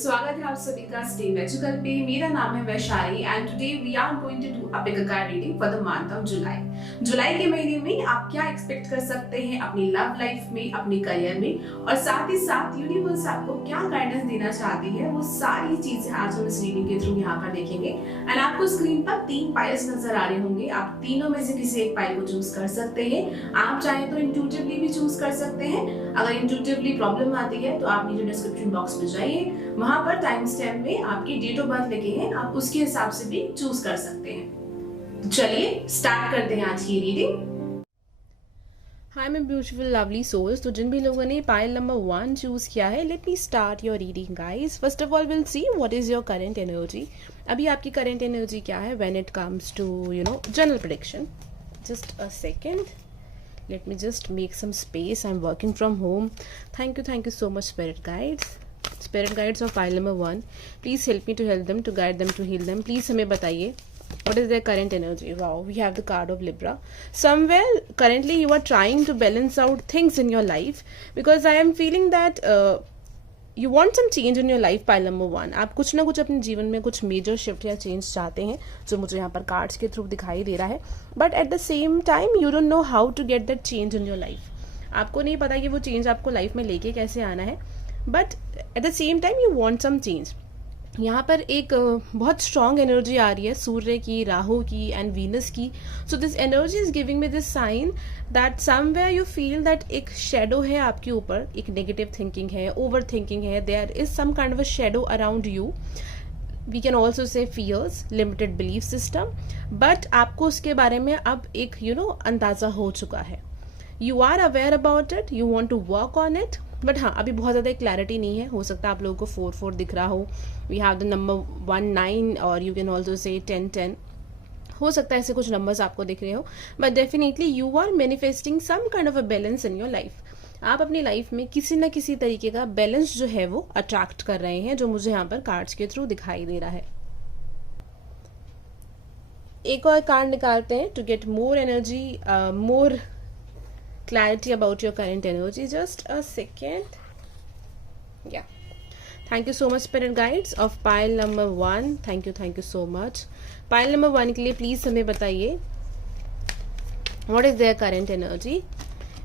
स्वागत है आप सभी का स्टे मैजिकल पे। मेरा नाम है Vaishali and today we are going to do a pick a card reading for the month of July. जुलाई के महीने में आप क्या एक्सपेक्ट कर सकते हैं अपनी लव लाइफ में, अपने करियर में, और साथ ही साथ यूनिवर्स आपको क्या गाइडेंस देना चाहती है, वो सारी चीजें आज हम इस रीडिंग के थ्रू यहाँ पर देखेंगे। एंड आपको स्क्रीन पर 3 पाइल्स नजर आ रहे होंगे। आप तीनों में से किसी एक पाइल को चूज कर सकते हैं। आप चाहें तो इंट्यूटिवली भी चूज कर सकते हैं। अगर इंट्यूटिवली प्रॉब्लम आती है तो आप नीचे डिस्क्रिप्शन बॉक्स में जाइए, वहां पर टाइम स्टैम्प में आपकी डेट ऑफ बर्थ लिखे हैं, आप उसके हिसाब से भी चूज कर सकते हैं। तो चलिए स्टार्ट करते हैं आज की reading. Hi my beautiful lovely souls. तो जिन भी लोगों ने पाइल नंबर 1 चूज किया है, let me start your reading guys. First of all will see what is your current energy. अभी आपकी करंट एनर्जी क्या है when it comes to general prediction. Just a second, let me just make some space. I'm working from home. Thank you so much spirit guides of pile number 1. Please help me to help them, to guide them, to heal them. Please हमें बताइए what is their current energy. Wow, we have the card of Libra. Somewhere currently you are trying to balance out things in your life, because I am feeling that you want some change in your life. Pile number 1, आप कुछ ना कुछ अपने जीवन में कुछ major shift या change चाहते हैं, जो मुझे यहाँ पर कार्ड्स के थ्रू दिखाई दे रहा है। But at the same time you don't know how to get that change in your life. आपको नहीं पता कि वो चेंज आपको लाइफ में लेके कैसे आना है, but at the same time you want some change. यहाँ पर एक बहुत स्ट्रॉन्ग एनर्जी आ रही है सूर्य की, राहु की एंड वीनस की। So this energy is giving me this sign that somewhere you feel that एक शेडो है आपके ऊपर, एक नेगेटिव थिंकिंग है, ओवर थिंकिंग है, there is some kind of a shadow around you. We can also say fears, limited belief system. But आपको उसके बारे में अब एक अंदाजा हो चुका है। You are aware about it, you want to work on it. But हाँ, अभी बहुत ज़्यादा क्लैरिटी नहीं है। हो सकता है आप लोगों को 4-4 दिख रहा हो। वी हैव द नंबर 1-9 और यू कैन ऑल्सो से 10-10। हो सकता है ऐसे कुछ नंबर्स आपको दिख रहे हो, but definitely you are manifesting some kind of a balance in your life. आप अपनी लाइफ में किसी न किसी तरीके का बैलेंस जो है वो अट्रैक्ट कर रहे हैं, जो मुझे यहाँ पर कार्ड्स के थ्रू दिखाई दे रहा है। एक और कार्ड निकालते हैं to get more energy, more clarity about your current energy. Just a second. Yeah, thank you so much spirit guides of pile number 1. Thank you so much. Pile number 1 के लिए please हमें बताइए what is their current energy.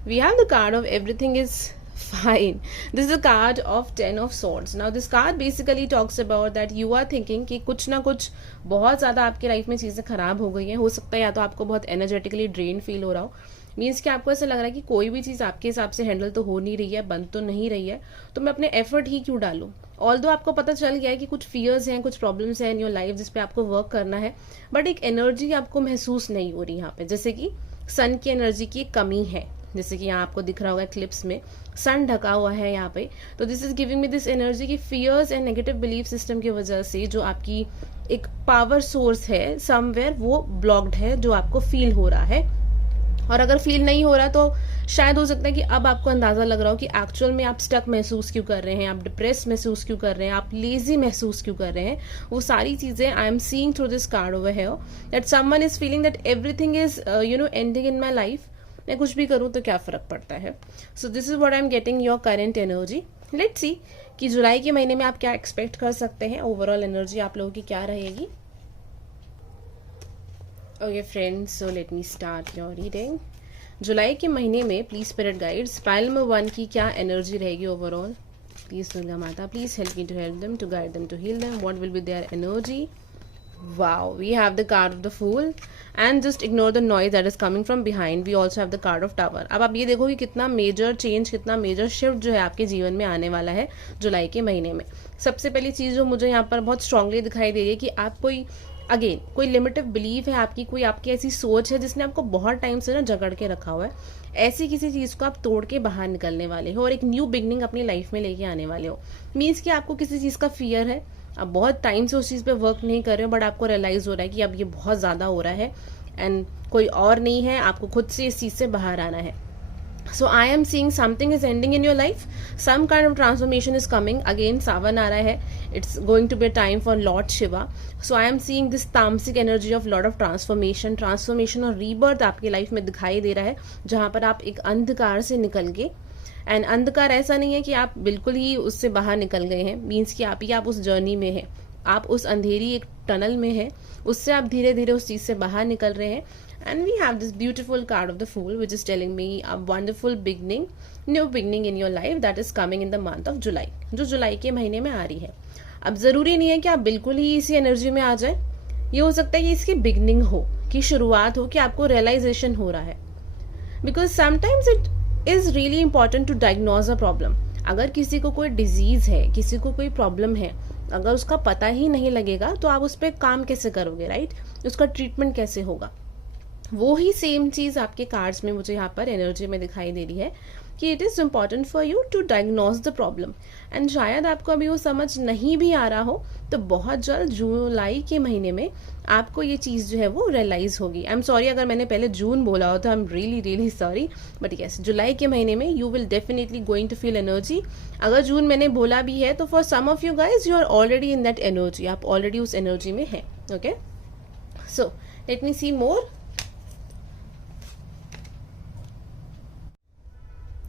We have the card of everything is fine. This is a card of 10 of swords. Now this card basically talks about that you are thinking कि कुछ ना कुछ बहुत ज़्यादा आपकी life में चीज़ें खराब हो गई हैं। हो सकता है या तो आपको बहुत एनर्जेटिकली ड्रेन फील हो रहा हो, मीन्स कि आपको ऐसा लग रहा है कि कोई भी चीज़ आपके हिसाब से हैंडल तो हो नहीं रही है, बंद तो नहीं रही है, तो मैं अपने एफर्ट ही क्यों डालूं। ऑल्दो आपको पता चल गया है कि कुछ फियर्स हैं, कुछ प्रॉब्लम्स हैं इन योर लाइफ जिस पे आपको वर्क करना है, बट एक एनर्जी आपको महसूस नहीं हो रही यहाँ पे। जैसे कि सन की एनर्जी की कमी है, जैसे कि यहाँ आपको दिख रहा होगा क्लिप्स में सन ढका हुआ है यहाँ पे। तो this is giving me this energy की fears and negative belief system की वजह से जो आपकी एक पावर सोर्स है समवेयर वो ब्लॉक्ड है, जो आपको फील हो रहा है। और अगर फील नहीं हो रहा तो शायद हो सकता है कि अब आपको अंदाजा लग रहा हो कि एक्चुअल में आप स्टक महसूस क्यों कर रहे हैं, आप डिप्रेस महसूस क्यों कर रहे हैं, आप लेजी महसूस क्यों कर रहे हैं। वो सारी चीजें आई am seeing through this card over here that someone is feeling that everything is ending in my life. मैं कुछ भी करूं तो क्या फर्क पड़ता है। So this is what I am getting your current energy. Let's see कि जुलाई के महीने में आप क्या एक्सपेक्ट कर सकते हैं। ओवरऑल एनर्जी आप लोगों की क्या रहेगी। Okay friends, so let me start your reading. जुलाई के महीने में please spirit guides pile number 1 की क्या एनर्जी रहेगी overall. Please Durga Mata, please help me to help them, to guide them, to heal them. What will be their energy. Wow, we have the card of the Fool and just ignore the noise that is coming from behind. We also have the card of Tower. अब आप ये देखो कि कितना major change, कितना major shift जो है आपके जीवन में आने वाला है जुलाई के महीने में। सबसे पहली चीज़ जो मुझे यहाँ पर बहुत स्ट्रांगली दिखाई दे रही है कि आप कोई लिमिटिव बिलीव है आपकी, कोई आपकी ऐसी सोच है जिसने आपको बहुत टाइम से ना जकड़ के रखा हुआ है। ऐसी किसी चीज़ को आप तोड़ के बाहर निकलने वाले हो और एक न्यू बिगनिंग अपनी लाइफ में लेके आने वाले हो। मीन्स कि आपको किसी चीज़ का फियर है, आप बहुत टाइम से उस चीज़ पे वर्क नहीं कर रहे हो, बट आपको रियलाइज हो रहा है कि अब ये बहुत ज़्यादा हो रहा है एंड कोई और नहीं है, आपको खुद से इस चीज़ से बाहर आना है। So I am seeing something is ending in your life, some kind of transformation is coming. Again Sawan आ रहा है, it's going to be a time for Lord Shiva. So I am seeing this tamasic energy of lord of transformation और rebirth आपकी life में दिखाई दे रहा है, जहाँ पर आप एक अंधकार से निकल के एंड अंधकार ऐसा नहीं है कि आप बिल्कुल ही उससे बाहर निकल गए हैं, मीन्स कि आप उस जर्नी में हैं, आप उस अंधेरी एक टनल में हैं, उससे आप धीरे धीरे उस चीज से बाहर निकल रहे हैं. And we have this beautiful card of the fool which is telling me a wonderful beginning, new beginning in your life that is coming in the month of July, जो जुलाई के महीने में आ रही है. अब जरूरी नहीं है कि आप बिल्कुल ही इसी एनर्जी में आ जाए, ये हो सकता है कि इसकी बिगनिंग हो, कि शुरुआत हो, कि आपको रियलाइजेशन हो रहा है. Because sometimes it is really important to diagnose a problem. अगर किसी को कोई डिजीज है, किसी को कोई प्रॉब्लम है, अगर उसका पता ही नहीं लगेगा तो आप उस पर काम कैसे करोगे, राइट? उसका ट्रीटमेंट कैसे होगा? वो ही सेम चीज आपके कार्ड्स में मुझे यहाँ पर एनर्जी में दिखाई दे रही है कि it is important for you to diagnose the problem. And शायद आपको अभी वो समझ नहीं भी आ रहा हो, तो बहुत जल्द जुलाई के महीने में आपको ये चीज जो है वो रियलाइज होगी. आई एम सॉरी अगर मैंने पहले जून बोला हो तो I am really really sorry, but yes, जुलाई के महीने में you will definitely going to feel energy. अगर जून मैंने बोला भी है तो for some of you guys you are already in that energy, आप ऑलरेडी उस एनर्जी में हैं. Okay, so let me see more.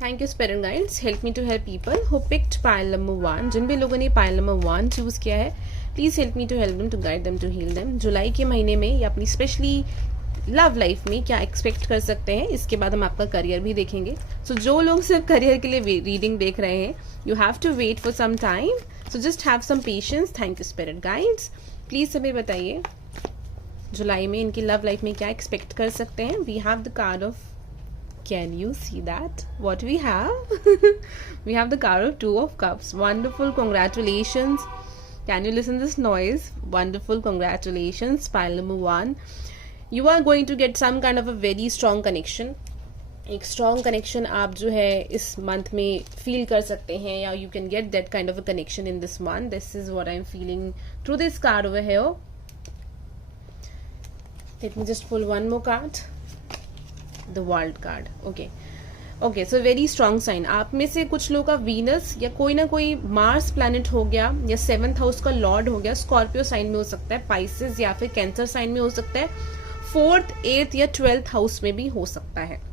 Thank you spirit guides, help me to help people who picked pile number 1. जिन भी लोगों ने pile number 1 choose किया है, please help me to help them, to guide them, to heal them. जुलाई के महीने में या अपनी स्पेशली लव लाइफ में क्या एक्सपेक्ट कर सकते हैं, इसके बाद हम आपका करियर भी देखेंगे. सो जो लोग सिर्फ करियर के लिए रीडिंग देख रहे हैं, you have to wait for some time, so just have some patience. Thank you spirit guides. Please सभी बताइए जुलाई में इनकी लव लाइफ में क्या एक्सपेक्ट कर सकते हैं. We have the card of, can you see that what we have? We have the card of 2 of cups. Wonderful, congratulations. Can you listen this noise? Wonderful, congratulations. Pile number 1, you are going to get some kind of a very strong connection. एक strong connection आप जो है इस month में feel कर सकते हैं, या you can get that kind of a connection in this month. This is what I am feeling through this card over here. Let me just pull one more card, the world card. Okay, so very strong sign. आप में से कुछ लोगों का Venus या कोई ना कोई मार्स प्लैनेट हो गया, या 7th हाउस का लॉर्ड हो गया, स्कॉर्पियो साइन में हो सकता है, पाइसेस या फिर कैंसर साइन में हो सकता है, 4th, 8th या 12th हाउस में भी हो सकता है.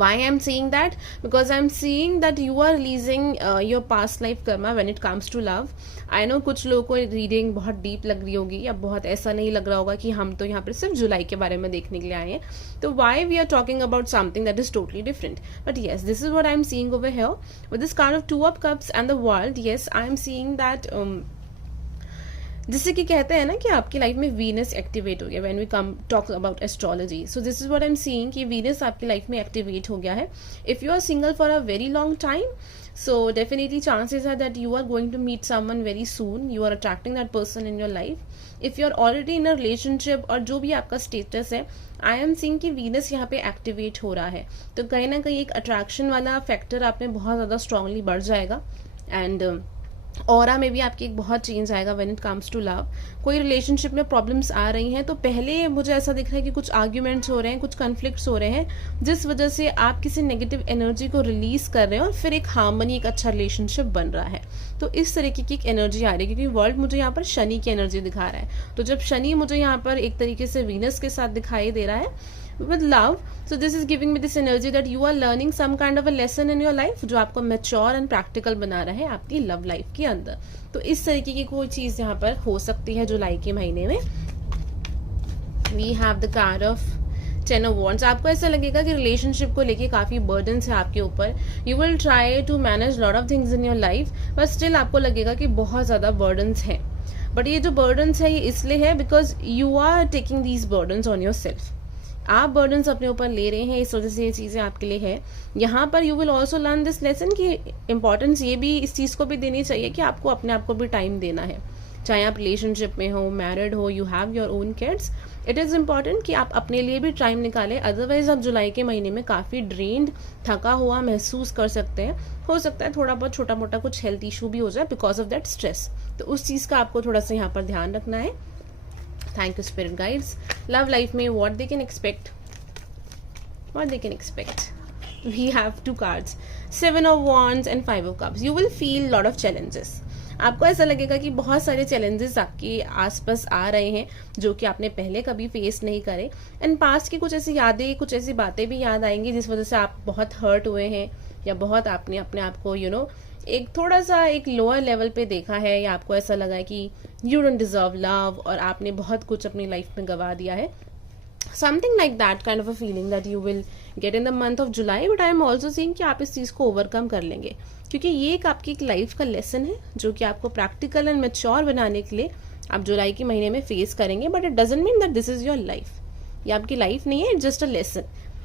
Why I am saying that? Because I am seeing that you are releasing your past life karma when it comes to love. I know कुछ लोगों को रीडिंग बहुत डीप लग रही होगी, या बहुत ऐसा नहीं लग रहा होगा कि हम तो यहाँ पर सिर्फ जुलाई के बारे में देखने के लिए आए हैं, तो why we are talking about something that is totally different. But yes, this is what I am seeing over here with this card of 2 of cups and the world. Yes, I am seeing that जिससे कि कहते हैं ना कि आपकी life में Venus activate हो गया. When we come talk about astrology, so this is what I am seeing कि वीनस आपकी लाइफ में एक्टिवेट हो गया है. If you are single for a very long time, so definitely chances are that you are going to meet someone very soon. You are attracting that person in your life. If you are already in a relationship, और जो भी आपका status है, आई am seeing कि Venus यहाँ पे activate हो रहा है, तो कहीं ना कहीं एक अट्रैक्शन वाला फैक्टर आप में बहुत ज़्यादा स्ट्रांगली बढ़ जाएगा. एंड ऑरा में भी आपकी एक बहुत चेंज आएगा when it comes to love. कोई रिलेशनशिप में प्रॉब्लम्स आ रही हैं, तो पहले मुझे ऐसा दिख रहा है कि कुछ आर्ग्यूमेंट्स हो रहे हैं, कुछ कन्फ्लिक्ट्स हो रहे हैं, जिस वजह से आप किसी नेगेटिव एनर्जी को रिलीज कर रहे हैं और फिर एक हार्मनी, एक अच्छा रिलेशनशिप बन रहा है. तो इस तरीके की एक एनर्जी आ रही है, क्योंकि वर्ल्ड मुझे यहाँ पर शनि की एनर्जी दिखा रहा है. तो जब शनि मुझे यहाँ पर एक तरीके से वीनस के साथ दिखाई दे रहा है with love, so this is giving me this energy that you are learning some kind of a lesson in your life, जो आपको mature and practical बना रहा है आपकी लव लाइफ के अंदर. तो इस तरीके की कोई चीज यहाँ पर हो सकती है जुलाई के महीने में. We have the card of 10 of Wands. आपको ऐसा लगेगा कि रिलेशनशिप को लेके काफी बर्डन्स है आपके ऊपर. You will try to manage lot of things in your life, but still आपको लगेगा कि बहुत ज्यादा बर्डन्स हैं. बट ये जो बर्डन्स है ये इसलिए है because you are taking these burdens on your self. आप बर्डन्स अपने ऊपर ले रहे हैं, इस वजह से ये चीजें आपके लिए है. यहाँ पर you will also learn this lesson कि इंपॉर्टेंस ये भी इस चीज को भी देनी चाहिए कि आपको अपने आप को भी टाइम देना है. चाहे आप रिलेशनशिप में हो, मैरिड हो, you have your own kids, it is important कि आप अपने लिए भी टाइम निकालें. अदरवाइज आप जुलाई के महीने में काफी ड्रेन्ड, थका हुआ महसूस कर सकते हैं. हो सकता है थोड़ा बहुत छोटा मोटा कुछ हेल्थ इशू भी हो जाए बिकॉज ऑफ दैट स्ट्रेस. तो उस चीज का आपको थोड़ा सा यहाँ पर ध्यान रखना है. Thank you spirit guides. Love life में what they can expect. We have 2 cards, 7 of Wands and 5 of Cups. You will feel lot of challenges. आपको ऐसा लगेगा कि बहुत सारे चैलेंजेस आपके आसपास आ रहे हैं जो कि आपने पहले कभी फेस नहीं करे. एंड पास्ट की कुछ ऐसी यादें, कुछ ऐसी बातें भी याद आएंगी जिस वजह से आप बहुत हर्ट हुए हैं, या बहुत आपने अपने आप को एक थोड़ा सा एक लोअर लेवल पे देखा है, या आपको ऐसा लगा है कि यू डोंट डिजर्व लव और आपने बहुत कुछ अपनी लाइफ में गवा दिया है. Something like that kind of a feeling that you will get in the month of July. But I am also seeing कि आप इस चीज़ को ओवरकम कर लेंगे, क्योंकि ये एक आपकी एक लाइफ का लेसन है जो कि आपको प्रैक्टिकल एंड मेच्योर बनाने के लिए आप जुलाई के महीने में फेस करेंगे. But it doesn't mean that this is your life. ये आपकी लाइफ नहीं है, इट्स जस्ट अ लेसन.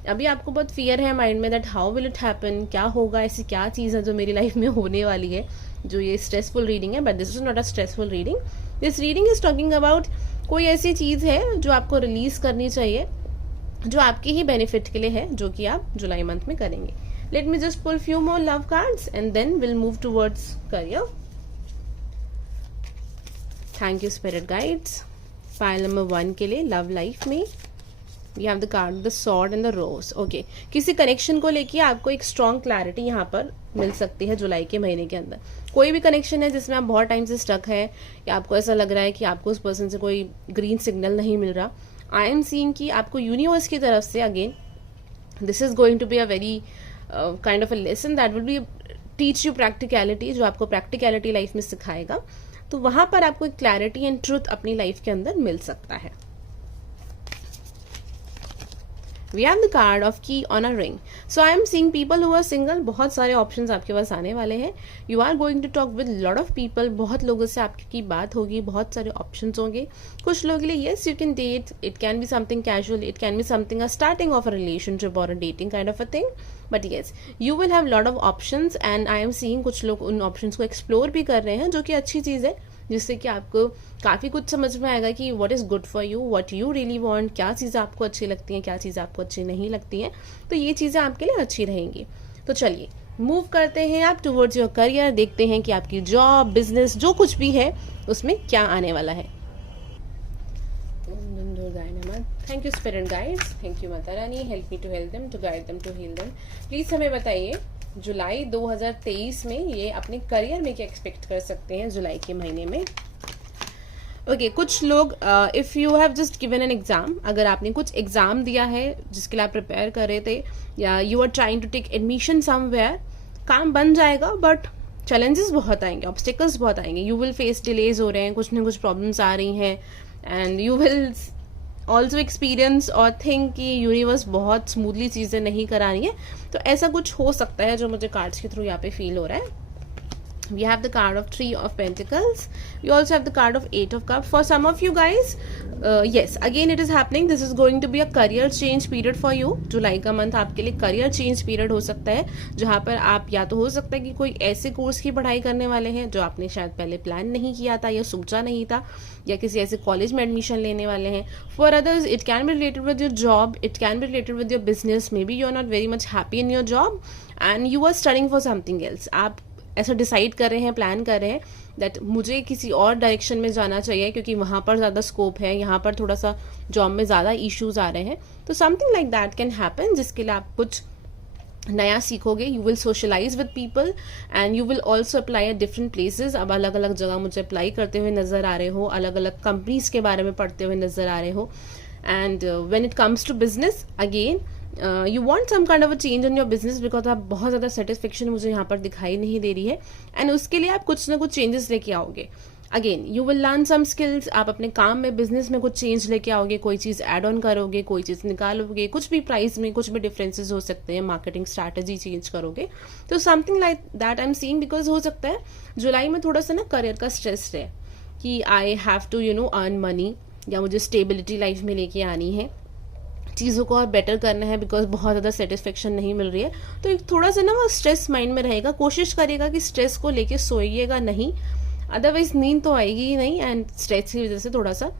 अभी आपको बहुत फियर है माइंड में that how will it happen, क्या होगा, ऐसी क्या चीज़ है जो मेरी लाइफ में होने वाली है, जो ये स्ट्रेसफुल रीडिंग है. But this is not a stressful reading. This reading is talking about कोई ऐसी चीज़ है जो आपको रिलीज करनी चाहिए, जो आपके ही बेनिफिट के लिए है, जो कि आप जुलाई मंथ में करेंगे. Let me just pull few more love cards and then will move towards career. Thank you spirit guides. Pile number 1 के लिए लव लाइफ में we have the card the sword and the rose. Okay, किसी connection को लेके आपको एक strong clarity यहाँ पर मिल सकती है जुलाई के महीने के अंदर. कोई भी कनेक्शन है जिसमें आप बहुत टाइम से स्टक है, या आपको ऐसा लग रहा है कि आपको उस पर्सन से कोई ग्रीन सिग्नल नहीं मिल रहा, आई एम सीइंग कि आपको यूनिवर्स की तरफ से again this is going to be a very kind of a lesson that will be teach you practicality, जो आपको प्रैक्टिकलिटी लाइफ में सिखाएगा. तो वहां पर आपको एक क्लैरिटी एंड ट्रुथ अपनी लाइफ के अंदर मिल सकता है. We have the card of key on a ring. So I am seeing people who are single. बहुत सारे options आपके पास आने वाले हैं. You are going to talk with lot of people. बहुत लोगों से आपकी बात होगी, बहुत सारे options होंगे. कुछ लोगों के लिए yes you can date. It can be something casual. It can be something a starting of a relationship or a dating kind of a thing. But yes, you will have lot of options and I am seeing कुछ लोग उन options को explore भी कर रहे हैं, जो कि अच्छी चीज़ है, जिससे कि आपको काफ़ी कुछ समझ में आएगा कि what is good for you, what you really want, क्या चीज़ें आपको अच्छी लगती हैं, क्या चीज़ें आपको अच्छी नहीं लगती हैं. तो ये चीज़ें आपके लिए अच्छी रहेंगी. तो चलिए मूव करते हैं आप टुवर्ड्स योर करियर. देखते हैं कि आपकी जॉब, बिजनेस, जो कुछ भी है उसमें क्या आने वाला है. Thank you spirit guides. Thank you Mata Rani. Help me to help them, to guide them, to heal them. Please हमें बताइए जुलाई 2023 में ये अपने करियर में क्या एक्सपेक्ट कर सकते हैं जुलाई के महीने में. ओके, कुछ लोग if you have just given an exam, अगर आपने कुछ एग्जाम दिया है जिसके लिए आप प्रिपेयर कर रहे थे, या you are trying to take admission somewhere, काम बन जाएगा बट चैलेंजेस बहुत आएंगे, ऑब्स्टिकल्स बहुत आएंगे. यू विल फेस डिलेज हो रहे हैं, कुछ ना कुछ प्रॉब्लम्स आ रही हैं, and you will also experience और थिंक कि यूनिवर्स बहुत स्मूथली चीज़ें नहीं करा रही है. तो ऐसा कुछ हो सकता है जो मुझे कार्ड्स के थ्रू यहाँ पे फील हो रहा है. We have the card of 3 of Pentacles. We also have the card of 8 of Cups. For some of you guys, yes, again it is happening. This is going to be a career change period for you. जुलाई का month आपके लिए career change period हो सकता है, जहाँ पर आप या तो हो सकता है कि कोई ऐसे कोर्स की पढ़ाई करने वाले हैं जो आपने शायद पहले प्लान नहीं किया था या सोचा नहीं था, या किसी ऐसे कॉलेज में एडमिशन लेने वाले हैं. For others, it can be related with your job. It can be related with your business. Maybe you are not very much happy in your job and you are studying for something else. आप ऐसा decide कर रहे हैं, plan कर रहे हैं that मुझे किसी और डायरेक्शन में जाना चाहिए क्योंकि वहाँ पर ज़्यादा स्कोप है, यहाँ पर थोड़ा सा जॉब में ज़्यादा इश्यूज आ रहे हैं. तो something like that can happen, जिसके लिए आप कुछ नया सीखोगे. You will socialise with people and you will also apply at different places. अब अलग अलग जगह मुझे अप्लाई करते हुए नजर आ रहे हो, अलग अलग कंपनीज के बारे में पढ़ते हुए नजर आ रहे हो. And when it comes to business, again you want some kind of a change in your business because आप बहुत ज़्यादा सेटिस्फेक्शन मुझे यहाँ पर दिखाई नहीं दे रही है, एंड उसके लिए आप कुछ ना कुछ चेंजेस लेके आओगे. Again you will learn some skills. आप अपने काम में, बिजनेस में कुछ चेंज लेके आओगे, कोई चीज़ एड ऑन करोगे, कोई चीज़ निकालोगे, कुछ भी प्राइस में कुछ भी डिफरेंसेस हो सकते हैं, मार्केटिंग स्ट्रैटेजी चेंज करोगे. तो something like that I am seeing, because हो सकता है जुलाई में थोड़ा सा ना करियर का स्ट्रेस है कि I have to earn money, या मुझे स्टेबिलिटी लाइफ में लेके आनी है, चीज़ों को और बेटर करना है बिकॉज बहुत ज़्यादा सेटिस्फेक्शन नहीं मिल रही है. तो एक थोड़ा सा ना वो स्ट्रेस माइंड में रहेगा. कोशिश करेगा कि स्ट्रेस को लेके सोइएगा नहीं, अदरवाइज नींद तो आएगी ही नहीं, एंड स्ट्रेस की वजह से थोड़ा सा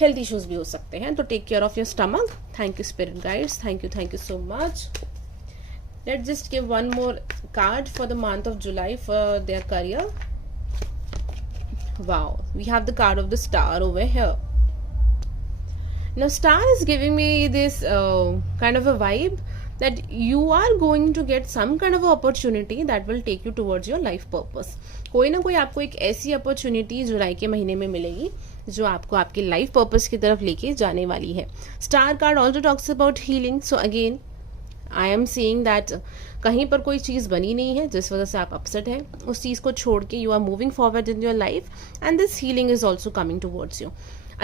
हेल्थ इश्यूज भी हो सकते हैं. तो take care of your stomach. Thank you spirit guides. Thank you so much. Let's just give one more card for the month of July for their career. Wow, we have the card of the star over here. Now star is giving me this kind of a vibe that you are going to get some kind of a opportunity that will take you towards your life purpose. कोई ना कोई आपको एक ऐसी opportunity जुलाई के महीने में मिलेगी जो आपको आपकी लाइफ पर्पस की तरफ लेके जाने वाली है. Star card also talks about healing. So again I am seeing that कहीं पर कोई चीज़ बनी नहीं है जिस वजह से आप अपसेट हैं, उस चीज़ को छोड़ के you are moving forward in your life and this healing is also coming towards you.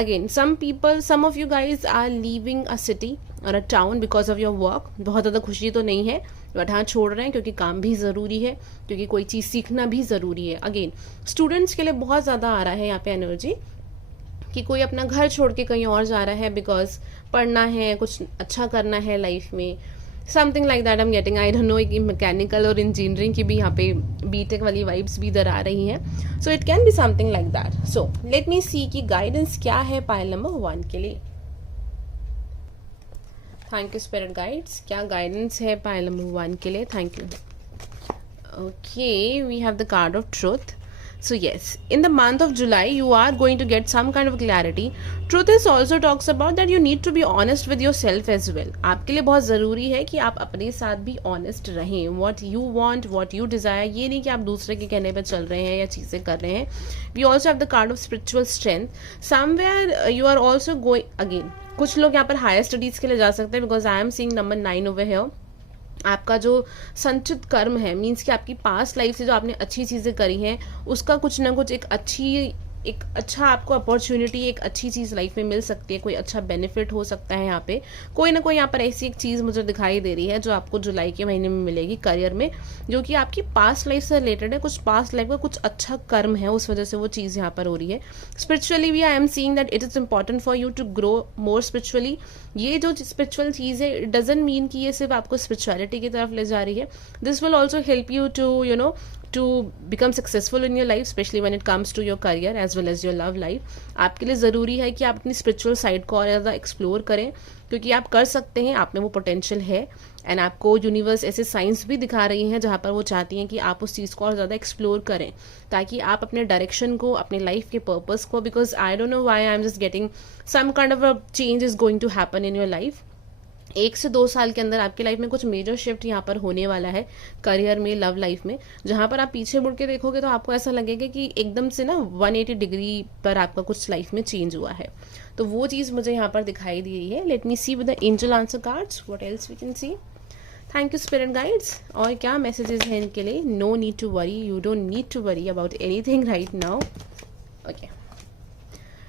Again, some of you guys are leaving a city or a town because of your work. बहुत ज़्यादा खुशी तो नहीं है, but हाँ छोड़ रहे हैं क्योंकि काम भी ज़रूरी है, क्योंकि कोई चीज़ सीखना भी ज़रूरी है. अगेन स्टूडेंट्स के लिए बहुत ज़्यादा आ रहा है यहाँ पे एनर्जी कि कोई अपना घर छोड़ के कहीं और जा रहा है बिकॉज पढ़ना है, कुछ अच्छा करना है लाइफ में, something like that. I am getting, I don't no, कि मैकेनिकल और इंजीनियरिंग की भी यहाँ पे बीटेक वाली वाइब्स भी इधर आ रही हैं. So it can be something like that. So let me see कि गाइडेंस क्या है पायल नंबर 1 के लिए. Thank you spirit guides. क्या गाइडेंस है पायल नंबर 1 के लिए? Thank you. Okay, we have the card of truth. So yes, in the month of July, you are going to get some kind of clarity. Truth is also talks about that you need to be honest with yourself as well. आपके लिए बहुत ज़रूरी है कि आप अपने साथ भी honest रहें. What you want, what you desire. ये नहीं कि आप दूसरे के कहने पे चल रहे हैं या चीज़ें कर रहे हैं. We also have the card of spiritual strength. Somewhere you are also going, again, कुछ लोग यहाँ पर higher studies के लिए जा सकते हैं because I am seeing number 9 over here. आपका जो संचित कर्म है, मीन्स कि आपकी पास्ट लाइफ से जो आपने अच्छी चीज़ें करी हैं उसका कुछ ना कुछ एक अच्छा आपको अपॉर्चुनिटी, एक अच्छी चीज़ लाइफ में मिल सकती है, कोई अच्छा बेनिफिट हो सकता है. यहाँ पे कोई ना कोई यहाँ पर ऐसी एक चीज़ मुझे दिखाई दे रही है जो आपको जुलाई के महीने में मिलेगी करियर में, जो कि आपकी पास्ट लाइफ से रिलेटेड है. कुछ पास्ट लाइफ का कुछ अच्छा कर्म है, उस वजह से वो चीज़ यहाँ पर हो रही है. स्पिरिचुअली भी I am seeing that it is important for you to grow more spiritually. ये जो स्पिरिचुअल चीज़ है, इट डजंट मीन कि ये सिर्फ आपको स्पिरिचुअलिटी की तरफ ले जा रही है. This will also help you to to become successful in your life, especially when it comes to your career as well as your love life. आपके लिए ज़रूरी है कि आप अपनी spiritual side को और ज़्यादा एक्सप्लोर करें, क्योंकि आप कर सकते हैं, आप में वो पोटेंशियल है. एंड आपको यूनिवर्स ऐसे साइंस भी दिखा रही हैं जहाँ पर वो चाहती हैं कि आप उस चीज़ को और ज़्यादा एक्सप्लोर करें, ताकि आप अपने डायरेक्शन को, अपने लाइफ के पर्पस को, because I don't know why I am just getting some kind of a change is going to happen in your life. 1 से 2 साल के अंदर आपकी लाइफ में कुछ मेजर शिफ्ट यहाँ पर होने वाला है, करियर में, लव लाइफ में, जहाँ पर आप पीछे मुड़ के देखोगे तो आपको ऐसा लगेगा कि एकदम से ना 180 डिग्री पर आपका कुछ लाइफ में चेंज हुआ है. तो वो चीज़ मुझे यहाँ पर दिखाई दे रही है. Let me see with the angel answer cards what else we can see. Thank you spirit guides. और क्या मैसेजेस हैं इनके लिए? No need to worry, you don't need to worry about anything right now. Okay.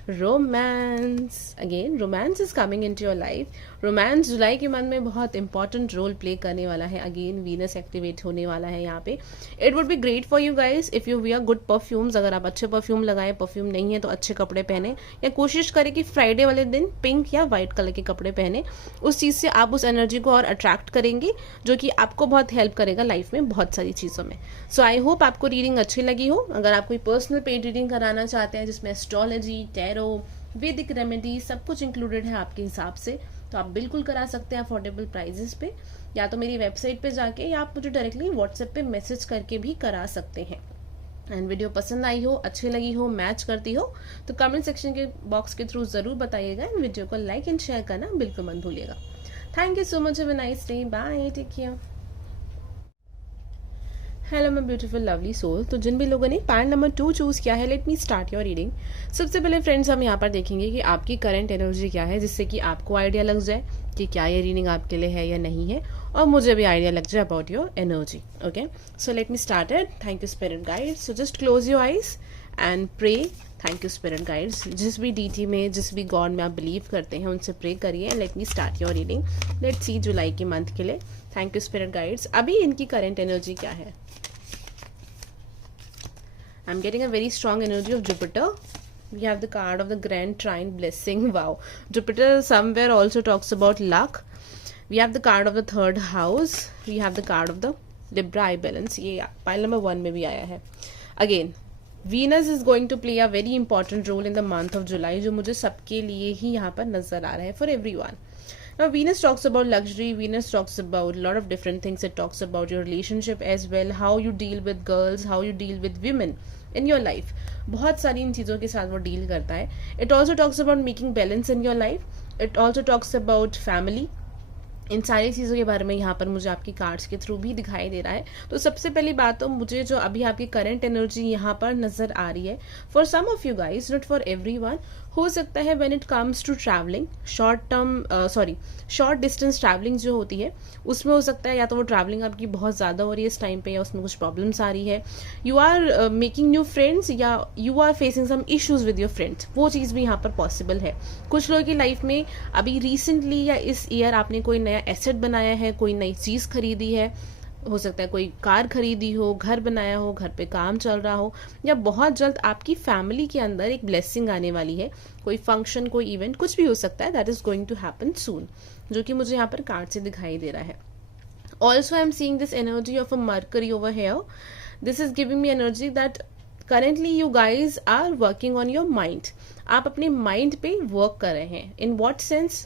Romance. Again romance is coming into your life. Romance जुलाई के month में बहुत important role play करने वाला है. अगेन वीनस एक्टिवेट होने वाला है यहाँ पे. It would be great for you guys if you wear good perfumes. अगर आप अच्छे परफ्यूम लगाए, परफ्यूम नहीं है तो अच्छे कपड़े पहने, या कोशिश करें कि फ्राइडे वाले दिन पिंक या वाइट कलर के कपड़े पहने. उस चीज़ से आप उस एनर्जी को और अट्रैक्ट करेंगे, जो कि आपको बहुत हेल्प करेगा लाइफ में बहुत सारी चीज़ों में. सो आई होप आपको रीडिंग अच्छी लगी हो. अगर आप कोई पर्सनल पेड रीडिंग कराना चाहते हैं जिसमें एस्ट्रोलॉजी, टैरो, वैदिक रेमेडी सब कुछ इंक्लूडेड है आपके हिसाब से, तो आप बिल्कुल करा सकते हैं अफोर्डेबल प्राइजेस पे, या तो मेरी वेबसाइट पे जाके, या आप मुझे डायरेक्टली व्हाट्सएप पे मैसेज करके भी करा सकते हैं. एंड वीडियो पसंद आई हो, अच्छी लगी हो, मैच करती हो, तो कमेंट सेक्शन के बॉक्स के थ्रू ज़रूर बताइएगा. एंड वीडियो को लाइक एंड शेयर करना बिल्कुल मत भूलिएगा. Thank you so much. Have a nice day. Bye. Take care. Hello my beautiful lovely soul. तो जिन भी लोगों ने पैन नंबर 2 चूज़ किया है, let me start your reading. सबसे पहले फ्रेंड्स हम यहाँ पर देखेंगे कि आपकी करंट एनर्जी क्या है, जिससे कि आपको आइडिया लग जाए कि क्या ये रीडिंग आपके लिए है या नहीं है, और मुझे भी आइडिया लग जाए about your energy. Okay, so let me start it. Thank you spirit guide. So just close your eyes and pray. Thank you spirit guides. जिस भी डीटी में, जिस भी गॉड में आप बिलीव करते हैं, उनसे प्रे करिए. Let me start your reading. Let's see जुलाई के मंथ के लिए. Thank you spirit guides. अभी इनकी करंट एनर्जी क्या है? I'm getting a very strong energy of Jupiter. We have the card of the Grand Trine Blessing. Wow. Jupiter somewhere also talks about luck. We have the card of the 3rd house. We have the card of the Libra I balance. ये pile number 1 में भी आया है. Again, Venus is going to play a very important role in the month of July, जो मुझे सबके लिए ही यहाँ पर नजर आ रहा है, for everyone. Now Venus talks about luxury, Venus talks about a lot of different things. It talks about your relationship as well, how you deal with girls, how you deal with women in your life. बहुत सारी इन चीज़ों के साथ वो deal करता है. It also talks about making balance in your life. It also talks about family. इन सारी चीज़ों के बारे में यहाँ पर मुझे आपकी कार्ड्स के थ्रू भी दिखाई दे रहा है. तो सबसे पहली बात तो मुझे जो अभी आपकी करंट एनर्जी यहाँ पर नज़र आ रही है, for some of you guys, not for everyone, हो सकता है when it comes to travelling, short distance travelling जो होती है उसमें हो सकता है या तो वो ट्रैवलिंग आपकी बहुत ज़्यादा हो रही है इस टाइम पे, या उसमें कुछ प्रॉब्लम्स आ रही है, you are making new friends, या you are facing some issues with your friends, वो चीज़ भी यहाँ पर पॉसिबल है। कुछ लोगों की लाइफ में अभी रिसेंटली या इस ईयर आपने कोई नया एसेट बनाया है, कोई नई चीज़ खरीदी है, हो सकता है कोई कार खरीदी हो, घर बनाया हो, घर पे काम चल रहा हो, या बहुत जल्द आपकी फैमिली के अंदर एक ब्लेसिंग आने वाली है, कोई फंक्शन, कोई इवेंट, कुछ भी हो सकता है, that is going to happen soon, जो कि मुझे यहाँ पर कार्ड से दिखाई दे रहा है। Also I am seeing this energy of a Mercury over here. This is giving me energy that currently you guys are working on your mind. आप अपने माइंड पे वर्क कर रहे हैं। In what sense?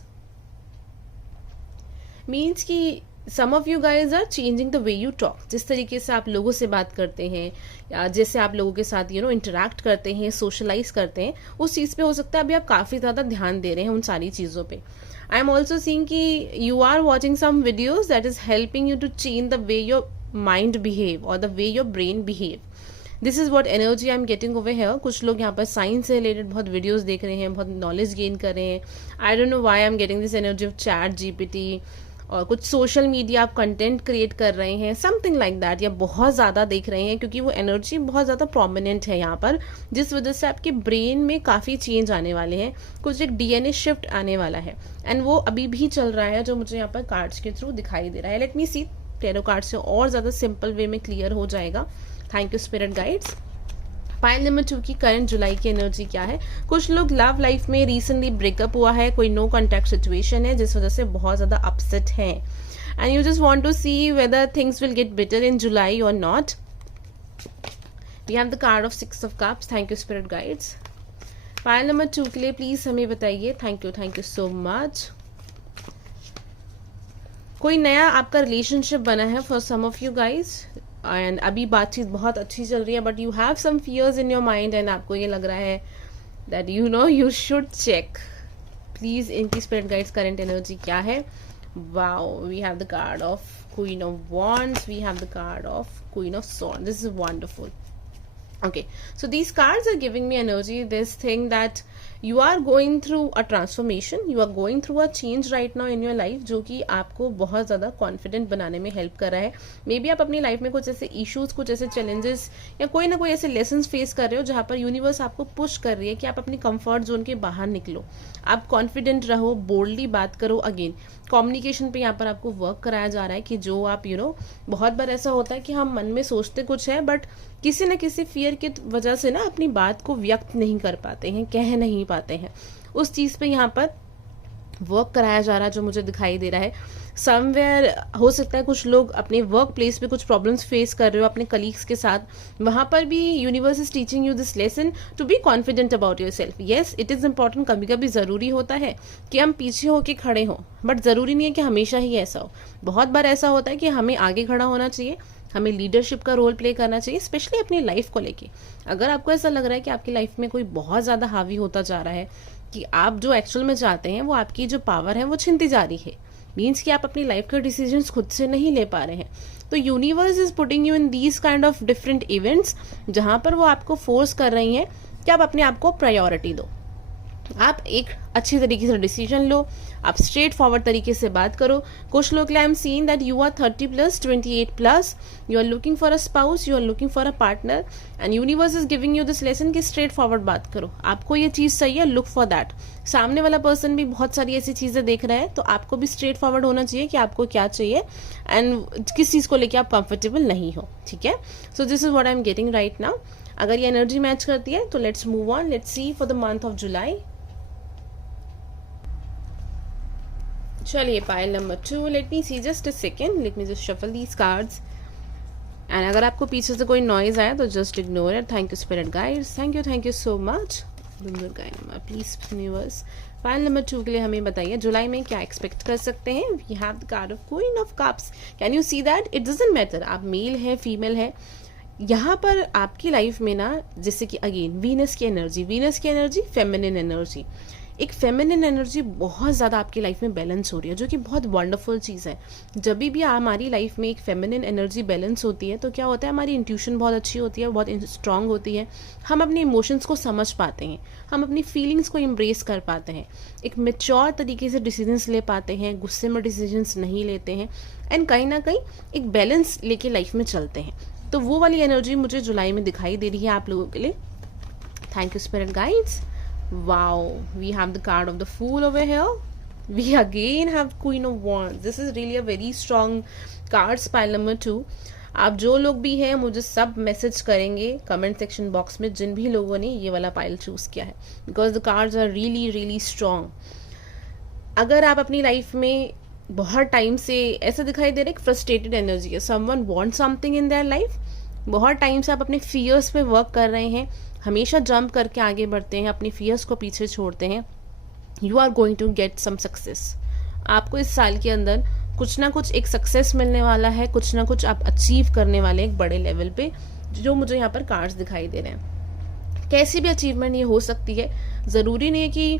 मीन्स कि some of you guys are changing the way you talk. जिस तरीके से आप लोगों से बात करते हैं या जैसे आप लोगों के साथ इंटरेक्ट करते हैं, सोशलाइज करते हैं, उस चीज़ पे हो सकता है अभी आप काफ़ी ज़्यादा ध्यान दे रहे हैं उन सारी चीज़ों पे। आई एम ऑल्सो सीइंग कि you are watching some videos that is helping you to change the way your mind behave और the way your brain behave. This is what energy I am getting over here. कुछ लोग यहाँ पर science से related बहुत videos देख रहे हैं, बहुत नॉलेज गेन कर रहे हैं। आई don't know why I am getting this energy of chat GPT, और कुछ सोशल मीडिया आप कंटेंट क्रिएट कर रहे हैं, समथिंग लाइक दैट, या बहुत ज़्यादा देख रहे हैं क्योंकि वो एनर्जी बहुत ज़्यादा प्रोमिनेंट है यहाँ पर, जिस वजह से आपके ब्रेन में काफ़ी चेंज आने वाले हैं, कुछ एक डीएनए शिफ्ट आने वाला है, एंड वो अभी भी चल रहा है जो मुझे यहाँ पर कार्ड्स के थ्रू दिखाई दे रहा है। लेट मी सी, टैरो कार्ड से और ज़्यादा सिंपल वे में क्लियर हो जाएगा। Thank you spirit guides. Pile number 2 की करंट जुलाई की एनर्जी क्या है? कुछ लोग लव लाइफ में रिसेंटली ब्रेकअप हुआ है, कोई नो कॉन्टैक्ट सिचुएशन है जिस वजह से बहुत ज्यादा अपसेट है, and you just want to see whether things will get better in July और not. We have the card of 6 of cups. Thank you spirit guides. Pile number 2 के लिए प्लीज हमें बताइए। Thank you so much. कोई नया आपका relationship बना है for some of you guys, and अभी बातचीत बहुत अच्छी चल रही है, but you have some fears in your mind, and आपको ये लग रहा है that you should check. Please इनकी स्पिरिट गाइड्स करंट एनर्जी क्या है? Wow, we have the card of queen of wands, we have the card of queen of swords. This is wonderful. Okay, so these cards are giving me energy, this thing that you are going through a transformation, you are going through a change right now in your life, जो कि आपको बहुत ज़्यादा confident बनाने में help कर रहा है। मे बी आप अपनी लाइफ में कुछ ऐसे इश्यूज, कुछ ऐसे चैलेंजेस या कोई ना कोई ऐसे लेसन्स फेस कर रहे हो जहाँ पर यूनिवर्स आपको पुश कर रही है कि आप अपनी कंफर्ट जोन के बाहर निकलो, आप कॉन्फिडेंट रहो, बोल्डली बात करो। अगेन कम्युनिकेशन पे यहाँ पर आपको वर्क कराया जा रहा है कि जो आप बहुत बार ऐसा होता है कि हम मन में सोचते कुछ है, बट किसी न किसी फियर की वजह से ना अपनी बात को व्यक्त नहीं कर पाते हैं, कह नहीं पाते हैं। उस चीज़ पे यहाँ पर वर्क कराया जा रहा है जो मुझे दिखाई दे रहा है। समवेयर हो सकता है कुछ लोग अपने वर्क प्लेस पे कुछ प्रॉब्लम्स फेस कर रहे हो अपने कलीग्स के साथ, वहां पर भी universe is teaching you this lesson to be confident about yourself. Yes, it is important, कभी कभी जरूरी होता है कि हम पीछे होके खड़े हों, बट जरूरी नहीं है कि हमेशा ही ऐसा हो। बहुत बार ऐसा होता है कि हमें आगे खड़ा होना चाहिए, हमें लीडरशिप का रोल प्ले करना चाहिए, स्पेशली अपनी लाइफ को लेके। अगर आपको ऐसा लग रहा है कि आपकी लाइफ में कोई बहुत ज्यादा हावी होता जा रहा है, कि आप जो एक्चुअल में चाहते हैं वो आपकी जो पावर है वो छिनती जा रही है, मीन्स कि आप अपनी लाइफ के डिसीजंस खुद से नहीं ले पा रहे हैं, तो universe is putting you in these kind of different events जहां पर वो आपको फोर्स कर रही हैं कि आप अपने आप को प्रायोरिटी दो, आप एक अच्छी तरीके से डिसीजन लो, आप स्ट्रेट फॉरवर्ड तरीके से बात करो। कुछ लोग I am seeing that you are 30+, 28+, you are looking for a spouse, you are looking for a partner, and universe is giving you this lesson कि स्ट्रेट फॉरवर्ड बात करो, आपको ये चीज चाहिए, लुक फॉर दैट। सामने वाला पर्सन भी बहुत सारी ऐसी चीजें देख रहा है, तो आपको भी स्ट्रेट फॉरवर्ड होना चाहिए कि आपको क्या चाहिए एंड किस चीज को लेकर आप कंफर्टेबल नहीं हो। ठीक है, so this is what I am getting right now. अगर ये एनर्जी मैच करती है तो let's move on, let's see for the month of July. चलिए, pile number 2, let me see, just a second, let me just shuffle these cards, and अगर आपको पीछे से कोई नॉइज आया तो just ignore it. Thank you spirit guides, thank you so much. Please universe, pile number 2 के लिए हमें बताइए जुलाई में क्या एक्सपेक्ट कर सकते हैं। We have the card of queen of cups. Can you see that? It doesn't matter आप मेल है फीमेल है, यहाँ पर आपकी लाइफ में ना, जैसे कि अगेन वीनस की एनर्जी फेमिनिन एनर्जी, एक फेमिनिन एनर्जी बहुत ज़्यादा आपकी लाइफ में बैलेंस हो रही है, जो कि बहुत वंडरफुल चीज़ है। जब भी हमारी लाइफ में एक फेमिनिन एनर्जी बैलेंस होती है तो क्या होता है, हमारी इंट्यूशन बहुत अच्छी होती है, बहुत स्ट्रांग होती है, हम अपने इमोशंस को समझ पाते हैं, हम अपनी फीलिंग्स को एम्ब्रेस कर पाते हैं, एक मेच्योर तरीके से डिसीजंस ले पाते हैं, गुस्से में डिसीजंस नहीं लेते हैं, एंड कहीं ना कहीं एक बैलेंस लेके लाइफ में चलते हैं। तो वो वाली एनर्जी मुझे जुलाई में दिखाई दे रही है आप लोगों के लिए। Thank you spirit guides. Wow, we have the card of the Fool over here. We again have Queen of Wands. This is really a very strong cards pile number 2. आप जो लोग भी हैं मुझे सब मैसेज करेंगे कमेंट सेक्शन बॉक्स में जिन भी लोगों ने ये वाला पाइल चूज किया है, because the cards are really really strong. अगर आप अपनी लाइफ में बहुत टाइम से ऐसा दिखाई दे रहा है एक फ्रस्ट्रेटेड एनर्जी है, someone want something in their life, बहुत टाइम से आप अपने फियर्स पे वर्क कर रहे हैं, हमेशा जंप करके आगे बढ़ते हैं, अपनी फियर्स को पीछे छोड़ते हैं, you are going to get some success. आपको इस साल के अंदर कुछ ना कुछ एक सक्सेस मिलने वाला है, कुछ ना कुछ आप अचीव करने वाले एक बड़े लेवल पे, जो मुझे यहाँ पर कार्ड्स दिखाई दे रहे हैं। कैसी भी अचीवमेंट ये हो सकती है, ज़रूरी नहीं है कि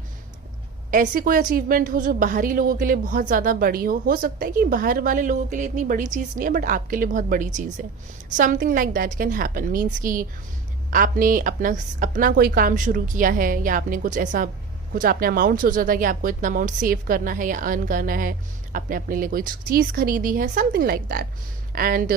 ऐसी कोई अचीवमेंट हो जो बाहरी लोगों के लिए बहुत ज़्यादा बड़ी हो सकता है कि बाहर वाले लोगों के लिए इतनी बड़ी चीज़ नहीं है बट आपके लिए बहुत बड़ी चीज़ है। Something like that can happen, means कि आपने अपना कोई काम शुरू किया है, या आपने कुछ आपने अमाउंट सोचा था कि आपको इतना अमाउंट सेव करना है या अर्न करना है, आपने अपने लिए कोई चीज़ खरीदी है, something like that. And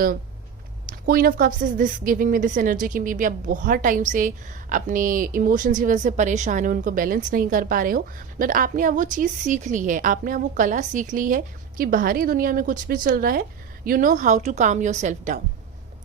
queen of cups is this giving me this energy कि मे बी आप बहुत टाइम से अपने इमोशंस की वजह से परेशान हो, उनको बैलेंस नहीं कर पा रहे हो, बट आपने अब वो चीज़ सीख ली है, आपने अब वो कला सीख ली है कि बाहरी दुनिया में कुछ भी चल रहा है, you know how to calm yourself down,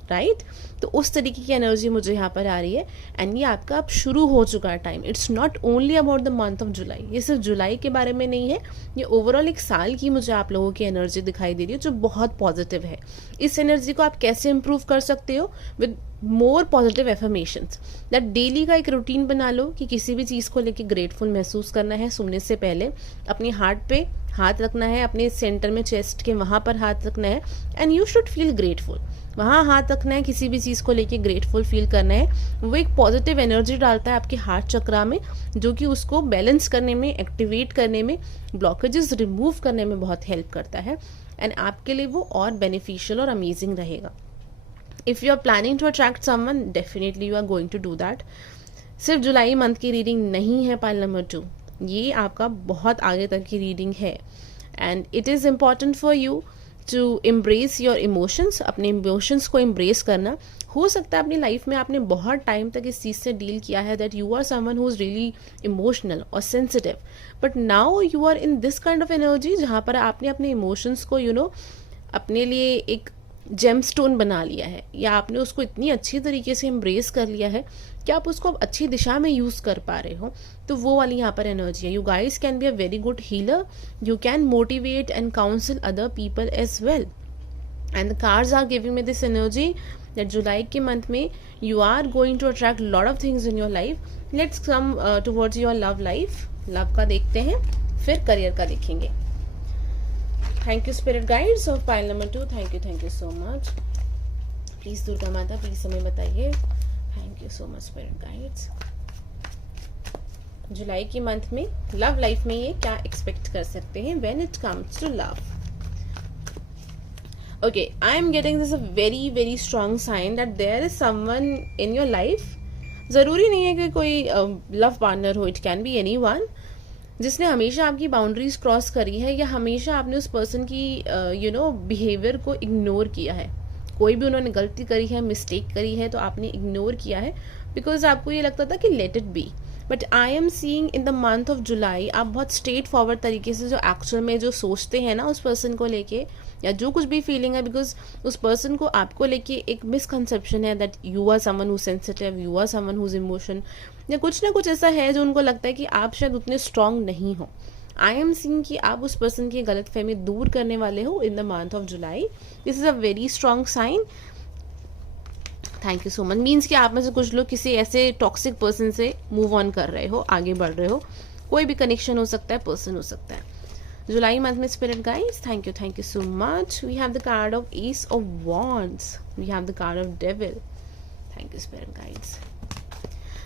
right. तो उस तरीके की एनर्जी मुझे यहाँ पर आ रही है, एंड ये आपका अब शुरू हो चुका है time. It's not only about the month of जुलाई, ये सिर्फ जुलाई के बारे में नहीं है, ये ओवरऑल एक साल की मुझे आप लोगों की एनर्जी दिखाई दे रही है जो बहुत पॉजिटिव है। इस एनर्जी को आप कैसे इंप्रूव कर सकते हो, with more positive affirmations, that daily का एक रूटीन बना लो कि किसी भी चीज़ को लेके ग्रेटफुल महसूस करना है। सोने से पहले अपने हार्ट पे हाथ रखना है, अपने सेंटर में चेस्ट के वहाँ पर हाथ रखना है, and you should feel grateful. वहाँ हाथ रखना है, किसी भी चीज़ को लेके ग्रेटफुल फील करना है। वो एक पॉजिटिव एनर्जी डालता है आपके हार्ट चक्रा में, जो कि उसको बैलेंस करने में, एक्टिवेट करने में, ब्लॉकेजेस रिमूव करने में बहुत हेल्प करता है, एंड आपके लिए वो और बेनिफिशियल और अमेजिंग रहेगा। If you are planning to attract someone, definitely you are going to do that. सिर्फ जुलाई मंथ की रीडिंग नहीं है पाइल नंबर 2, ये आपका बहुत आगे तक की रीडिंग है, and it is important for you to embrace your emotions. अपने इमोशंस को एम्ब्रेस करना। हो सकता है अपनी लाइफ में आपने बहुत टाइम तक इस चीज़ से डील किया है, that you are someone who is really emotional और sensitive, but now you are in this kind of energy जहाँ पर आपने अपने इमोशंस को अपने लिए एक जेमस्टोन बना लिया है, या आपने उसको इतनी अच्छी तरीके से एम्ब्रेस कर लिया है कि आप उसको अब अच्छी दिशा में यूज़ कर पा रहे हो। तो वो वाली यहाँ पर एनर्जी है। You guys can be a very good healer, you can motivate and counsel other people as well, and the cards are giving me this energy that जुलाई के मंथ में you are going to attract lot of things in your life. Let's come towards your love life. Love का देखते हैं, फिर career का देखेंगे। Thank you spirit guides of pile number 2, thank you so much. Please Durga Mata please हमें बताइए। Thank you so much spirit guides. जुलाई के मंथ में लव लाइफ में ये क्या एक्सपेक्ट कर सकते हैं when it comes to love. Okay, I am getting this a very very strong sign that there is someone in your life. जरूरी नहीं है कि कोई लव पार्टनर हो, इट कैन बी एनीवन, जिसने हमेशा आपकी बाउंड्रीज क्रॉस करी है, या हमेशा आपने उस पर्सन की बिहेवियर को इग्नोर किया है। कोई भी उन्होंने गलती करी है, मिस्टेक करी है, तो आपने इग्नोर किया है बिकॉज आपको ये लगता था कि let it be. But I am seeing in the month of जुलाई आप बहुत स्ट्रेट फॉरवर्ड तरीके से जो एक्चुअल में जो सोचते हैं ना उस पर्सन को लेके, या जो कुछ भी फीलिंग है, बिकॉज उस पर्सन को आपको लेके एक मिसकंसेप्शन है that you are someone who sensitive, you are someone whose emotion, या कुछ ना कुछ ऐसा है जो उनको लगता है कि आप शायद उतने स्ट्रांग नहीं हो। आई एम सीइंग कि आप उस पर्सन की गलतफहमी दूर करने वाले हो in the month of July. This is a very strong sign. Thank you so much. Means कि आप में से कुछ लोग किसी ऐसे टॉक्सिक पर्सन से मूव ऑन कर रहे हो, आगे बढ़ रहे हो। कोई भी कनेक्शन हो सकता है, पर्सन हो सकता है। जुलाई मंथ में spirit guides, thank you so much. We have the card of ace of wands, we have the card of devil. Thank you spirit guides.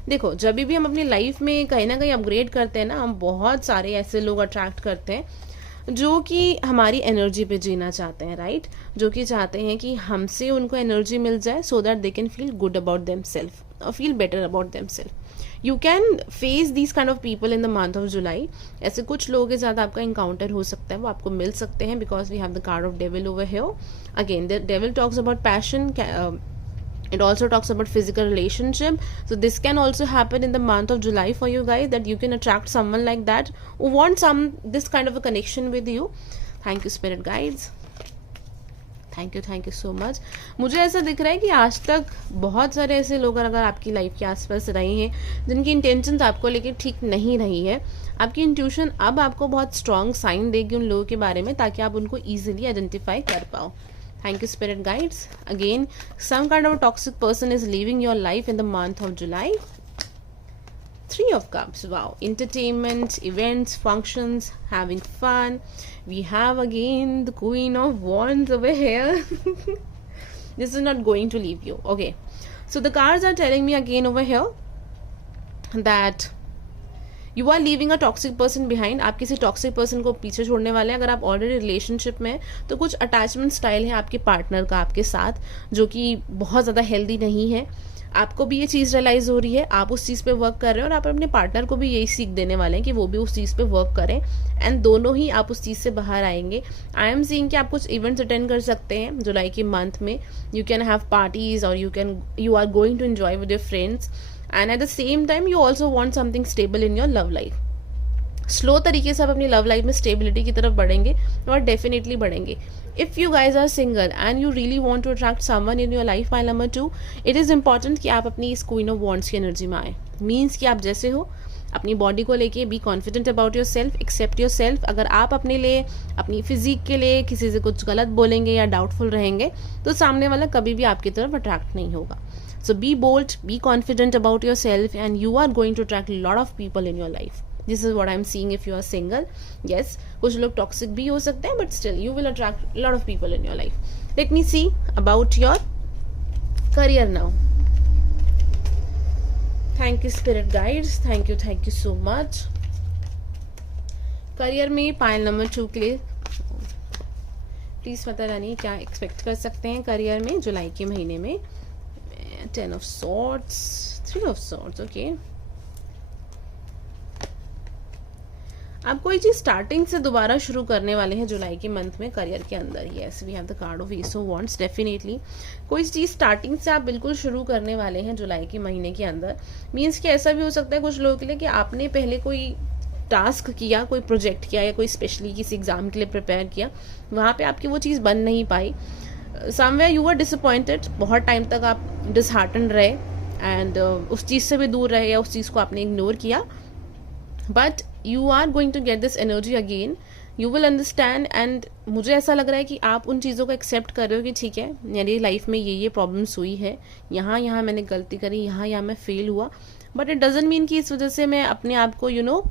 देखो जब भी हम अपनी लाइफ में कहीं ना कहीं अपग्रेड करते हैं ना, हम बहुत सारे ऐसे लोग अट्रैक्ट करते हैं जो कि हमारी एनर्जी पे जीना चाहते हैं, राइट, जो कि चाहते हैं कि हमसे उनको एनर्जी मिल जाए so that they can feel good about them self और feel better about them self. You can face these kind of people in the month of July. ऐसे कुछ लोगों के साथ आपका इंकाउंटर हो सकता है, वो आपको मिल सकते हैं, because we have the card of devil over here. Again the devil talks about passion, it also talks about physical relationship, so this can also happen in the month of July for you guys, that you can attract someone like that who wants this kind of a connection with you. Thank you spirit guides, thank you so much. मुझे ऐसा दिख रहा है कि आज तक बहुत सारे ऐसे लोग अगर आपकी लाइफ के आसपास रहे हैं जिनकी इंटेंशंस आपको लेके ठीक नहीं रही है, आपकी इंट्यूशन अब आपको बहुत स्ट्रॉन्ग साइन देगी उन लोगों के बारे में, ताकि आप उनको ईजिली आइडेंटिफाई कर पाओ। Thank you spirit guides. Again, some kind of a toxic person is leaving your life in the month of July. 3 of Cups. Wow. Entertainment, events, functions, having fun. We have again the Queen of Wands over here. This is not going to leave you. Okay. So the cards are telling me again over here that you are living a toxic person behind. आप किसी toxic person को पीछे छोड़ने वाले हैं। अगर आप already relationship में हैं तो कुछ अटैचमेंट स्टाइल है आपके पार्टनर का आपके साथ जो कि बहुत ज़्यादा हेल्दी नहीं है। आपको भी ये चीज़ रियलाइज हो रही है, आप उस चीज़ पे वर्क कर रहे हैं और आप अपने पार्टनर को भी यही सीख देने वाले हैं कि वो भी उस चीज़ पे वर्क करें, एंड दोनों ही आप उस चीज़ से बाहर आएंगे। आई एम सीइंग कि आप कुछ इवेंट्स अटेंड कर सकते हैं जुलाई के मंथ में। यू कैन हैव पार्टीज और you are going to enjoy with your friends, and at the same time you also want something stable in your love life. Slow तरीके से आप अपनी लव लाइफ में स्टेबिलिटी की तरफ बढ़ेंगे और डेफिनेटली बढ़ेंगे। If you guys are single and you really want to attract someone in your life, pile number 2, it is important कि आप अपनी इस क्वीन ऑफ वॉन्ड्स की एनर्जी में आए। मीन्स कि आप जैसे हो अपनी बॉडी को लेके be confident about yourself, accept yourself. अगर आप अपने लिए अपनी फिजिक के लिए किसी से कुछ गलत बोलेंगे या डाउटफुल रहेंगे तो सामने वाला कभी भी आपकी तरफ अट्रैक्ट नहीं होगा। So be bold, be confident about yourself, and you are going to attract a lot of people in your life. This is what I'm seeing if you are single. Yes, कुछ लोग toxic भी हो सकते हैं, but still you will attract a lot of people in your life. Let me see about your career now. Thank you spirit guides. Thank you so much. Career में pile number 2 के लिए please पता रानी क्या expect कर सकते हैं career में जुलाई के महीने में। 10 of Swords, 3 of Swords, okay. आप कोई चीज स्टार्टिंग से दोबारा शुरू करने वाले हैं जुलाई के मंथ में करियर के अंदर। Yes, we have the card of ace of wands. Definitely कोई चीज स्टार्टिंग से आप बिल्कुल शुरू करने वाले हैं जुलाई के महीने के अंदर। मीन्स कि ऐसा भी हो सकता है कुछ लोगों के लिए कि आपने पहले कोई टास्क किया, कोई प्रोजेक्ट किया या कोई स्पेशली किसी एग्जाम के लिए प्रिपेयर किया, वहाँ पे आपकी वो चीज़ बन नहीं पाई। समवेयर यू आर डिसअपॉइंटेड, बहुत टाइम तक आप डिसहार्टन रहे एंड उस चीज़ से भी दूर रहे या उस चीज़ को आपने इग्नोर किया, but you are going to get this energy again. You will understand, and मुझे ऐसा लग रहा है कि आप उन चीज़ों को एक्सेप्ट कर रहे हो कि ठीक है मेरी लाइफ में ये प्रॉब्लम्स हुई है, यहाँ मैंने गलती करी, यहाँ मैं फेल हुआ, बट इट डजेंट मीन कि इस वजह से मैं अपने आप को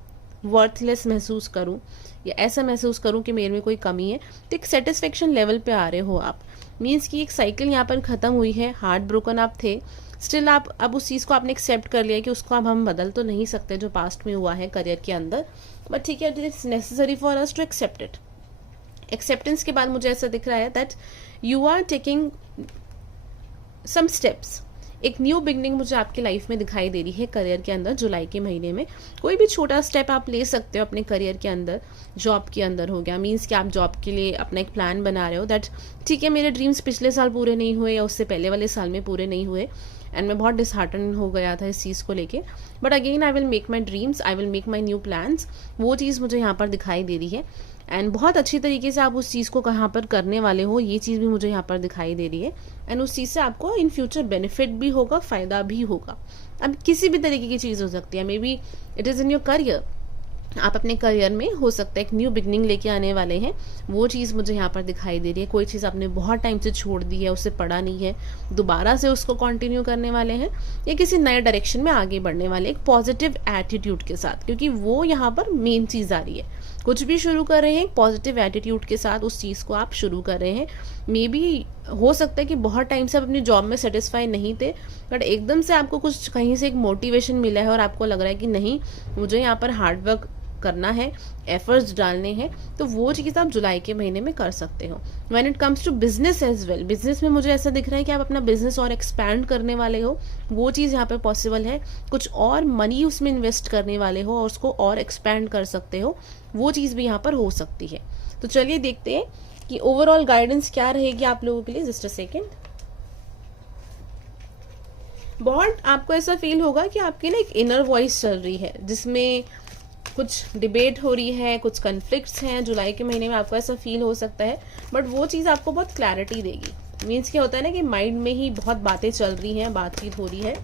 वर्थलेस महसूस करूं या ऐसा महसूस करूं कि मेरे में कोई कमी है। तो एक सेटिस्फेक्शन लेवल पे आ रहे हो आप। मीन्स कि एक साइकिल यहाँ पर खत्म हुई है, हार्ट ब्रोकन आप थे, स्टिल आप अब उस चीज़ को आपने एक्सेप्ट कर लिया कि उसको अब हम बदल तो नहीं सकते जो पास्ट में हुआ है करियर के अंदर, बट ठीक है, it is necessary for us to accept it. Acceptance के बाद मुझे ऐसा दिख रहा है that you are taking some steps. एक न्यू बिगनिंग मुझे आपकी लाइफ में दिखाई दे रही है करियर के अंदर जुलाई के महीने में। कोई भी छोटा स्टेप आप ले सकते हो अपने करियर के अंदर, जॉब के अंदर हो गया। मीन्स कि आप जॉब के लिए अपना एक प्लान बना रहे हो दैट ठीक है मेरे ड्रीम्स पिछले साल पूरे नहीं हुए या उससे पहले वाले साल में पूरे नहीं हुए एंड मैं बहुत डिसहार्टन हो गया था इस चीज़ को लेके, but again I will make my dreams, I will make my new plans. वो चीज़ मुझे यहाँ पर दिखाई दे रही है एंड बहुत अच्छी तरीके से आप उस चीज़ को कहाँ पर करने वाले हो, ये चीज़ भी मुझे यहाँ पर दिखाई दे रही है एंड उस चीज़ से आपको इन फ्यूचर बेनिफिट भी होगा, फ़ायदा भी होगा। अब किसी भी तरीके की चीज़ हो सकती है, may be it is in your career. आप अपने करियर में हो सकता है एक न्यू बिगनिंग लेके आने वाले हैं, वो चीज़ मुझे यहाँ पर दिखाई दे रही है। कोई चीज़ आपने बहुत टाइम से छोड़ दी है, उसे पढ़ा नहीं है, दोबारा से उसको कंटिन्यू करने वाले हैं या किसी नए डायरेक्शन में आगे बढ़ने वाले एक पॉजिटिव एटीट्यूड के साथ, क्योंकि वो यहाँ पर मेन चीज़ आ रही है। कुछ भी शुरू कर रहे हैं पॉजिटिव एटीट्यूड के साथ उस चीज़ को आप शुरू कर रहे हैं। मे बी हो सकता है कि बहुत टाइम से आप अपनी जॉब में सेटिस्फाई नहीं थे, बट एकदम से आपको कुछ कहीं से एक मोटिवेशन मिला है और आपको लग रहा है कि नहीं, मुझे यहाँ पर हार्डवर्क करना है, एफर्ट्स डालने हैं, तो वो चीज़ आप जुलाई के महीने में कर सकते हो। When it comes to business as well, business में मुझे ऐसा दिख रहा है कि आप अपना बिजनेस और एक्सपैंड करने वाले हो, वो चीज़ यहाँ पे पॉसिबल है। कुछ और मनी उसमें इन्वेस्ट करने वाले हो और उसको और एक्सपैंड कर सकते हो, वो चीज़ भी यहाँ पर हो सकती है। तो चलिए देखते हैं कि ओवरऑल गाइडेंस क्या रहेगी आप लोगों के लिए। Just a second. बहुत आपको ऐसा फील होगा कि आपकी ना एक इनर वॉइस चल रही है जिसमें कुछ डिबेट हो रही है, कुछ कन्फ्लिक्ट्स हैं। जुलाई के महीने में आपको ऐसा फील हो सकता है, बट वो चीज़ आपको बहुत क्लैरिटी देगी। मीन्स क्या होता है ना कि माइंड में ही बहुत बातें चल रही हैं, बातचीत हो रही है,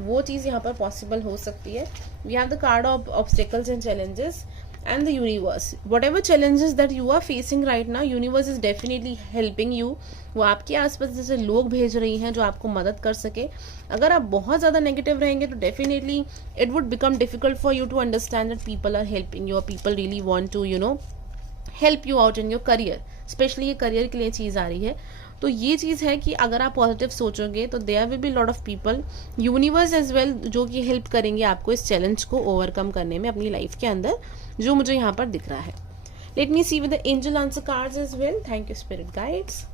वो चीज़ यहाँ पर पॉसिबल हो सकती है। We have the card of obstacles and challenges and the universe. Whatever challenges that you are facing right now, universe is definitely helping you. वो आपके आसपास जैसे लोग भेज रही हैं जो आपको मदद कर सके। अगर आप बहुत ज़्यादा नेगेटिव रहेंगे तो definitely it would become difficult for you to understand that people are helping you और people really want to help you out in your career. Specially ये करियर के लिए चीज़ आ रही है। तो ये चीज़ है कि अगर आप पॉजिटिव सोचोगे तो there will be lot of people, universe as well, जो कि हेल्प करेंगे आपको इस चैलेंज को ओवरकम करने में अपनी लाइफ के अंदर, जो मुझे यहाँ पर दिख रहा है। Let me see with the angel answer cards as well. Thank you spirit guides,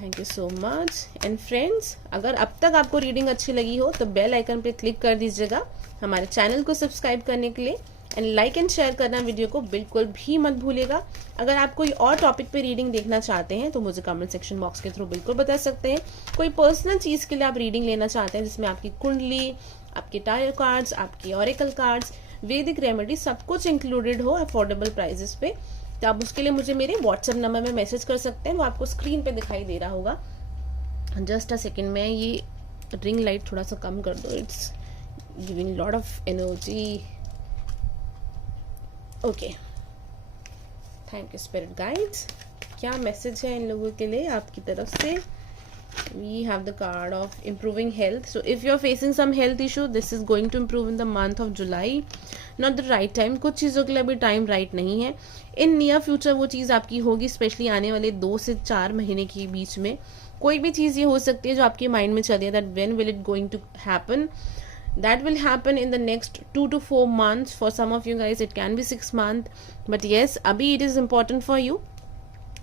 thank you so much. And friends, अगर अब तक आपको रीडिंग अच्छी लगी हो तो बेल आइकन पे क्लिक कर दीजिएगा हमारे चैनल को सब्सक्राइब करने के लिए, एंड लाइक एंड शेयर करना वीडियो को बिल्कुल भी मत भूलिएगा। अगर आप कोई और टॉपिक पे रीडिंग देखना चाहते हैं तो मुझे कमेंट सेक्शन बॉक्स के थ्रू बिल्कुल बता सकते हैं। कोई पर्सनल चीज़ के लिए आप रीडिंग लेना चाहते हैं जिसमें आपकी कुंडली, आपके टायर कार्ड्स, आपके ऑरेकल कार्ड्स, वैदिक रेमेडी, सब कुछ इंक्लूडेड हो अफोर्डेबल प्राइजेस पे, तो आप उसके लिए मुझे मेरे व्हाट्सएप नंबर में मैसेज कर सकते हैं। वो आपको स्क्रीन पे दिखाई दे रहा होगा। जस्ट अ सेकेंड में ये रिंग लाइट थोड़ा सा कम कर दो, it's giving lot of energy. Okay, thank you spirit guides. क्या मैसेज है इन लोगों के लिए आपकी तरफ से? We have the card of improving health. So if you are facing some health issue, this is going to improve in the month of July. Not the right time. कुछ चीज़ों के लिए अभी टाइम राइट नहीं है। In near future वो चीज़ आपकी होगी, स्पेशली आने वाले 2 से 4 महीने के बीच में। कोई भी चीज़ ये हो सकती है जो आपके माइंड में चल रही है, that when will it going to happen, that will happen in the next 2 to 4 months. For some of you guys it can be 6 months, but yes, अभी it is important for you।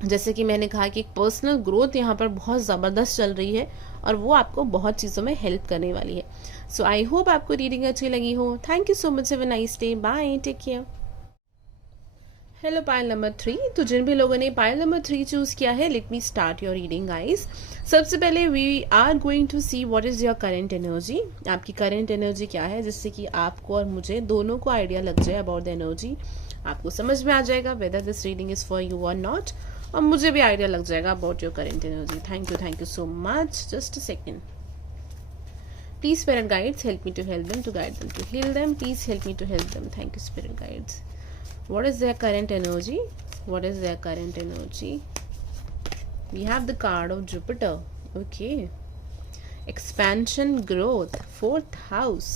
जैसे कि मैंने कहा कि एक personal growth यहाँ पर बहुत ज़बरदस्त चल रही है और वो आपको बहुत चीज़ों में हेल्प करने वाली है। सो आई होप आपको रीडिंग अच्छी लगी हो। Thank you so much, have a nice day, bye, take care. Hello pile number 3। तो जिन भी लोगों ने पायल नंबर 3 चूज किया है, let me start your reading guys. सबसे पहले we are going to see what is your current energy. आपकी करंट एनर्जी क्या है, जिससे कि आपको और मुझे दोनों को आइडिया लग जाए अबाउट द एनर्जी। आपको समझ में आ जाएगा whether this reading is for you और नॉट, और मुझे भी आइडिया लग जाएगा about your current energy. Thank you so much. Just a second. Please spirit guides help me to help them, to guide them, to heal them. Please help me to help them. Thank you spirit guides. What is their current energy? What is their current energy? We have the card of Jupiter. Okay. Expansion, growth, 4th house.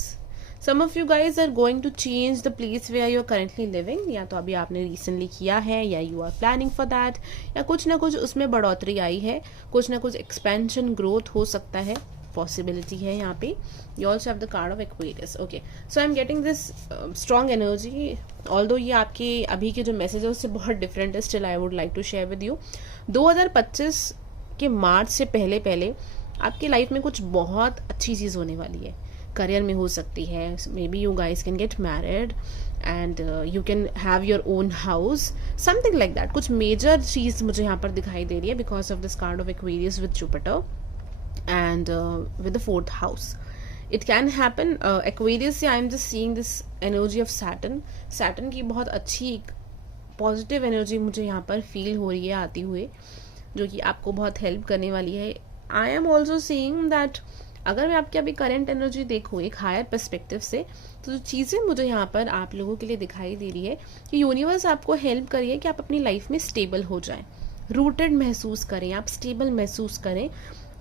Some of you guys are going to change the place where you are currently living. या तो अभी आपने recently किया है, या you are planning for that, या कुछ ना कुछ उसमें बढ़ोतरी आई है, कुछ ना कुछ expansion, growth हो सकता है, पॉसिबिलिटी है यहाँ पे। You also have the card of Aquarius. Okay, so I am getting this strong energy, although ये आपके अभी के जो मैसेज है उससे बहुत डिफरेंट है, still I would like to share with you. 2025 के मार्च से पहले पहले आपकी लाइफ में कुछ बहुत अच्छी चीज़ होने वाली है। करियर में हो सकती है, maybe you guys can get married and you can have your own house, something like that. कुछ मेजर चीज़ मुझे यहाँ पर दिखाई दे रही है because of this card of Aquarius with Jupiter and with the 4th house. It can happen. Aquarius से I am just seeing this energy of Saturn. Saturn की बहुत अच्छी पॉजिटिव एनर्जी मुझे यहाँ पर फील हो रही है आती हुए, जो कि आपको बहुत हेल्प करने वाली है। I am also seeing that अगर मैं आपकी अभी करंट एनर्जी देखूँ एक हायर पर्सपेक्टिव से, तो जो चीज़ें मुझे यहाँ पर आप लोगों के लिए दिखाई दे रही है कि यूनिवर्स आपको हेल्प करिए कि आप अपनी लाइफ में स्टेबल हो जाएं, रूटेड महसूस करें, आप स्टेबल महसूस करें।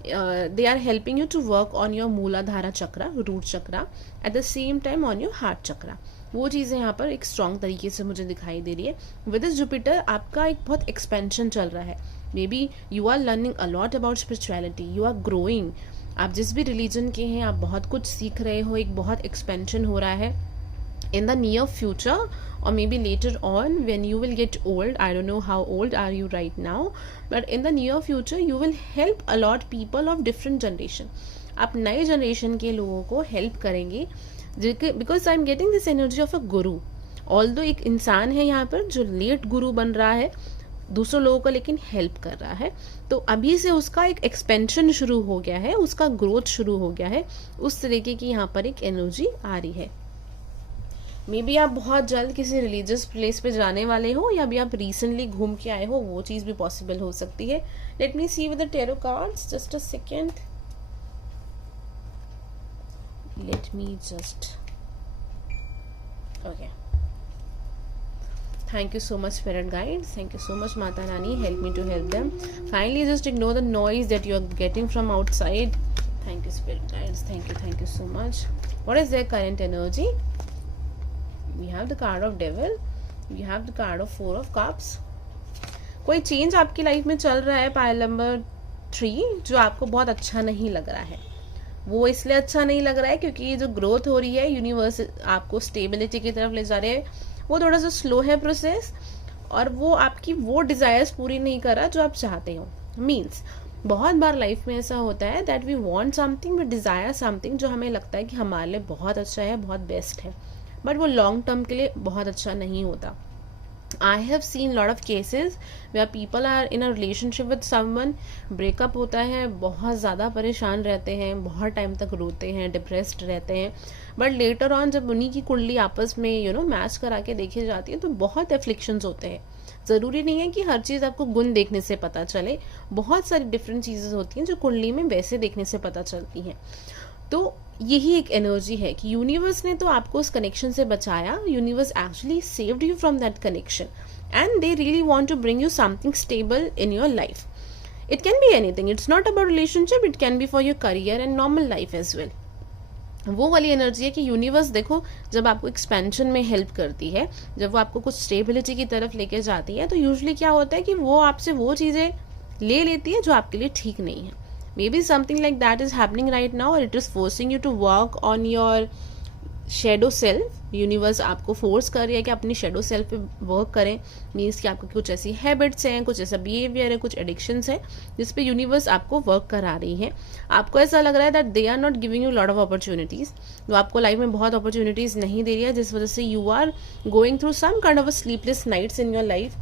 they are helping you to work on your Mooladhara chakra, root chakra, at the same time on your heart chakra. वो चीज़ें यहाँ पर एक स्ट्रॉन्ग तरीके से मुझे दिखाई दे रही है. विद दिस जुपिटर आपका एक बहुत एक्सपेंशन चल रहा है. Maybe you are learning a lot about spirituality, you are growing. आप जिस भी रिलीजन के हैं आप बहुत कुछ सीख रहे हो, एक बहुत एक्सपेंशन हो रहा है. In the near future or maybe later on when you will get old, I don't know how old are you right now, but in the near future you will help a lot people of different generation. आप नए generation के लोगों को help करेंगे, because I am getting this energy of a Guru. Although एक इंसान है यहाँ पर जो लेट गुरु बन रहा है दूसरों लोगों को, लेकिन हेल्प कर रहा है. तो अभी से उसका एक एक्सपेंशन शुरू हो गया है, उसका ग्रोथ शुरू हो गया है. उस तरीके की यहाँ पर एक एनर्जी आ रही है. मे बी आप बहुत जल्द किसी रिलीजियस प्लेस पे जाने वाले हो, या भी आप रिसेंटली घूम के आए हो, वो चीज भी पॉसिबल हो सकती है. Let me see with the tarot cards, just a second. Let me just, okay. Thank you so much, Spirit Guides. Thank you so much, Mata Rani. Help me to help them. Finally, just ignore the noise that you are getting from outside. Thank you, Spirit Guides. Thank you so much. What is their current energy? We have the card of Devil. We have the card of 4 of Cups. कोई change आपकी life में चल रहा है pile number 3 जो आपको बहुत अच्छा नहीं लग रहा है. वो इसलिए अच्छा नहीं लग रहा है क्योंकि ये जो ग्रोथ हो रही है, यूनिवर्स आपको स्टेबिलिटी की तरफ ले जा रहे हैं, वो थोड़ा सा स्लो है प्रोसेस, और वो आपकी वो डिजायर्स पूरी नहीं कर रहा जो आप चाहते हो. मीन्स बहुत बार लाइफ में ऐसा होता है that we want something, we desire something जो हमें लगता है कि हमारे लिए बहुत अच्छा है, बहुत बेस्ट है, बट वो लॉन्ग टर्म के लिए बहुत अच्छा नहीं होता. I have seen lot of cases where people are in a relationship with someone, breakup होता है, बहुत ज़्यादा परेशान रहते हैं, बहुत टाइम तक रोते हैं, डिप्रेस्ड रहते हैं, बट लेटर ऑन जब उन्हीं की कुंडली आपस में मैच करा के देखी जाती है तो बहुत एफ्लिक्शंस होते हैं. ज़रूरी नहीं है कि हर चीज़ आपको गुण देखने से पता चले, बहुत सारी डिफरेंट चीज़ें होती हैं जो कुंडली में वैसे देखने से पता चलती हैं. तो यही एक एनर्जी है कि यूनिवर्स ने तो आपको उस कनेक्शन से बचाया, universe actually saved you from that connection, and they really want to bring you something stable in your life. It can be anything, it's not about relationship, it can be for your career and normal life as well. वो वाली energy है कि universe देखो जब आपको expansion में help करती है, जब वो आपको कुछ स्टेबिलिटी की तरफ लेके जाती है, तो यूजुअली क्या होता है कि वो आपसे वो चीज़ें ले लेती है जो आपके लिए ठीक नहीं है. Maybe something like that is happening right now, or it is forcing you to work on your shadow self. Universe आपको फोर्स कर रही है कि अपनी शेडो सेल्फ पे वर्क करें. मीन्स कि आपको कुछ ऐसी हैबिट्स हैं, कुछ ऐसा बिहेवियर है, कुछ एडिक्शंस है जिस पे यूनिवर्स आपको वर्क करा रही है. आपको ऐसा लग रहा है that they are not giving you lot of opportunities, तो आपको लाइफ में बहुत अपॉर्चुनिटीज नहीं दे रही है, जिस वजह से you are going through some kind of a sleepless nights in your life.